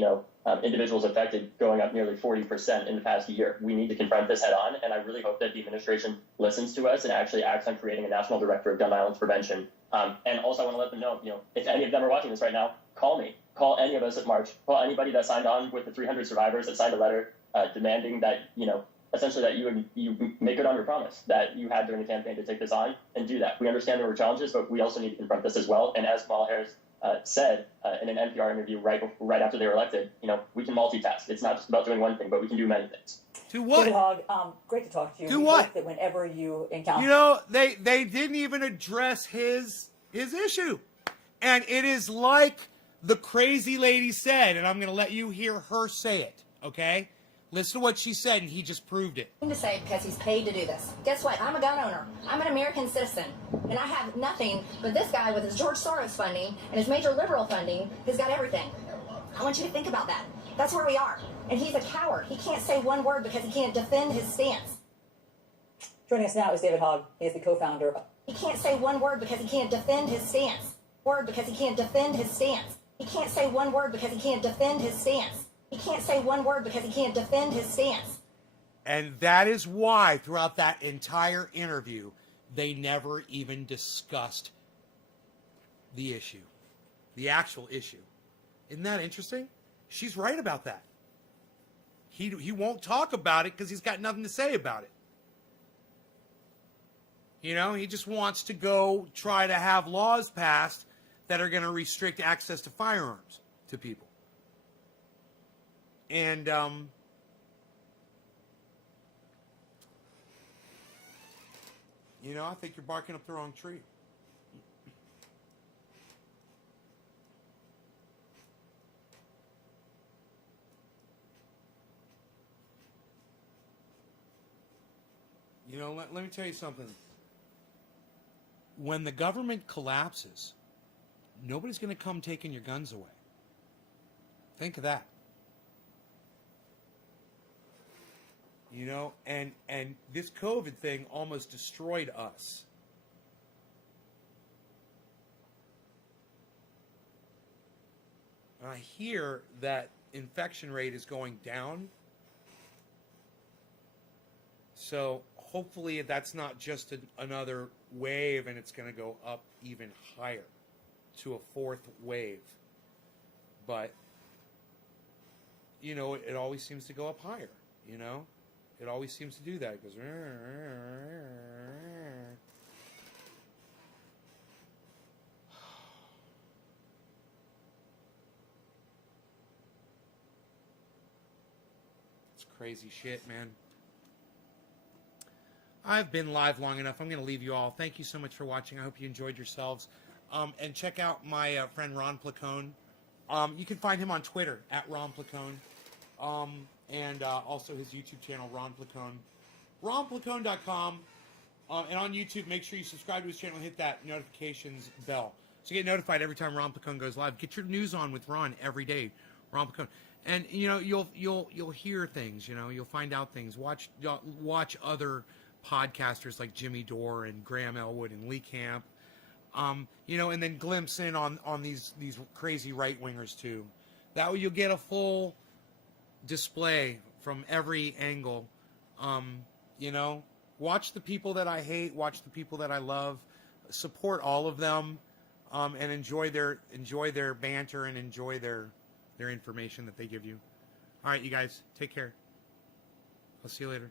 individuals affected going up nearly 40% in the past year. We need to confront this head on, and I really hope that the administration listens to us and actually acts on creating a national director of gun violence prevention. And also I want to let them know, if any of them are watching this right now, call me. Call any of us at March. Call anybody that signed on with the 300 survivors that signed a letter demanding that, essentially that you make good on your promise that you had during the campaign to take this on and do that. We understand there were challenges, but we also need to confront this as well. And as Kamala Harris said in an NPR interview right after they were elected, we can multitask. It's not just about doing one thing, but we can do many things. Do what? David Hogg, great to talk to you. Do We what? hope that whenever you encounter... They didn't even address his issue. And it is like the crazy lady said, and I'm going to let you hear her say it, okay? Listen to what she said, and he just proved it. To say because he's paid to do this. Guess what? I'm a gun owner. I'm an American citizen. And I have nothing but this guy with his George Soros funding and his major liberal funding has got everything. I want you to think about that. That's where we are. And he's a coward. He can't say one word because he can't defend his stance. Joining us now is David Hogg. He is the co-founder. He can't say one word because he can't defend his stance. Word because he can't defend his stance. He can't say one word because he can't defend his stance. He can't say one word because he can't defend his stance. And that is why throughout that entire interview, they never even discussed the issue, the actual issue. Isn't that interesting? She's right about that. He won't talk about it because he's got nothing to say about it. He just wants to go try to have laws passed that are going to restrict access to firearms to people. And, I think you're barking up the wrong tree. Let me tell you something. When the government collapses, nobody's going to come taking your guns away. Think of that. And this COVID thing almost destroyed us. I hear that infection rate is going down. So hopefully that's not just another wave and it's going to go up even higher to a fourth wave. But, it always seems to go up higher, It always seems to do that. It goes... It's crazy shit, man. I've been live long enough. I'm going to leave you all. Thank you so much for watching. I hope you enjoyed yourselves. And check out my friend Ron Placone. You can find him on Twitter at Ron Placone. And also his YouTube channel, Ron Placone. RonPlacone.com. And on YouTube, make sure you subscribe to his channel and hit that notifications bell. So you get notified every time Ron Placone goes live. Get your news on with Ron every day. Ron Placone. And, you'll hear things, You'll find out things. Watch other podcasters like Jimmy Dore and Graham Elwood and Lee Camp. And then glimpse in on these crazy right-wingers, too. That way you'll get a full display from every angle. Watch the people that I hate, watch the people that I love, support all of them, and enjoy their banter and enjoy their information that they give you. All right, you guys, take care. I'll see you later.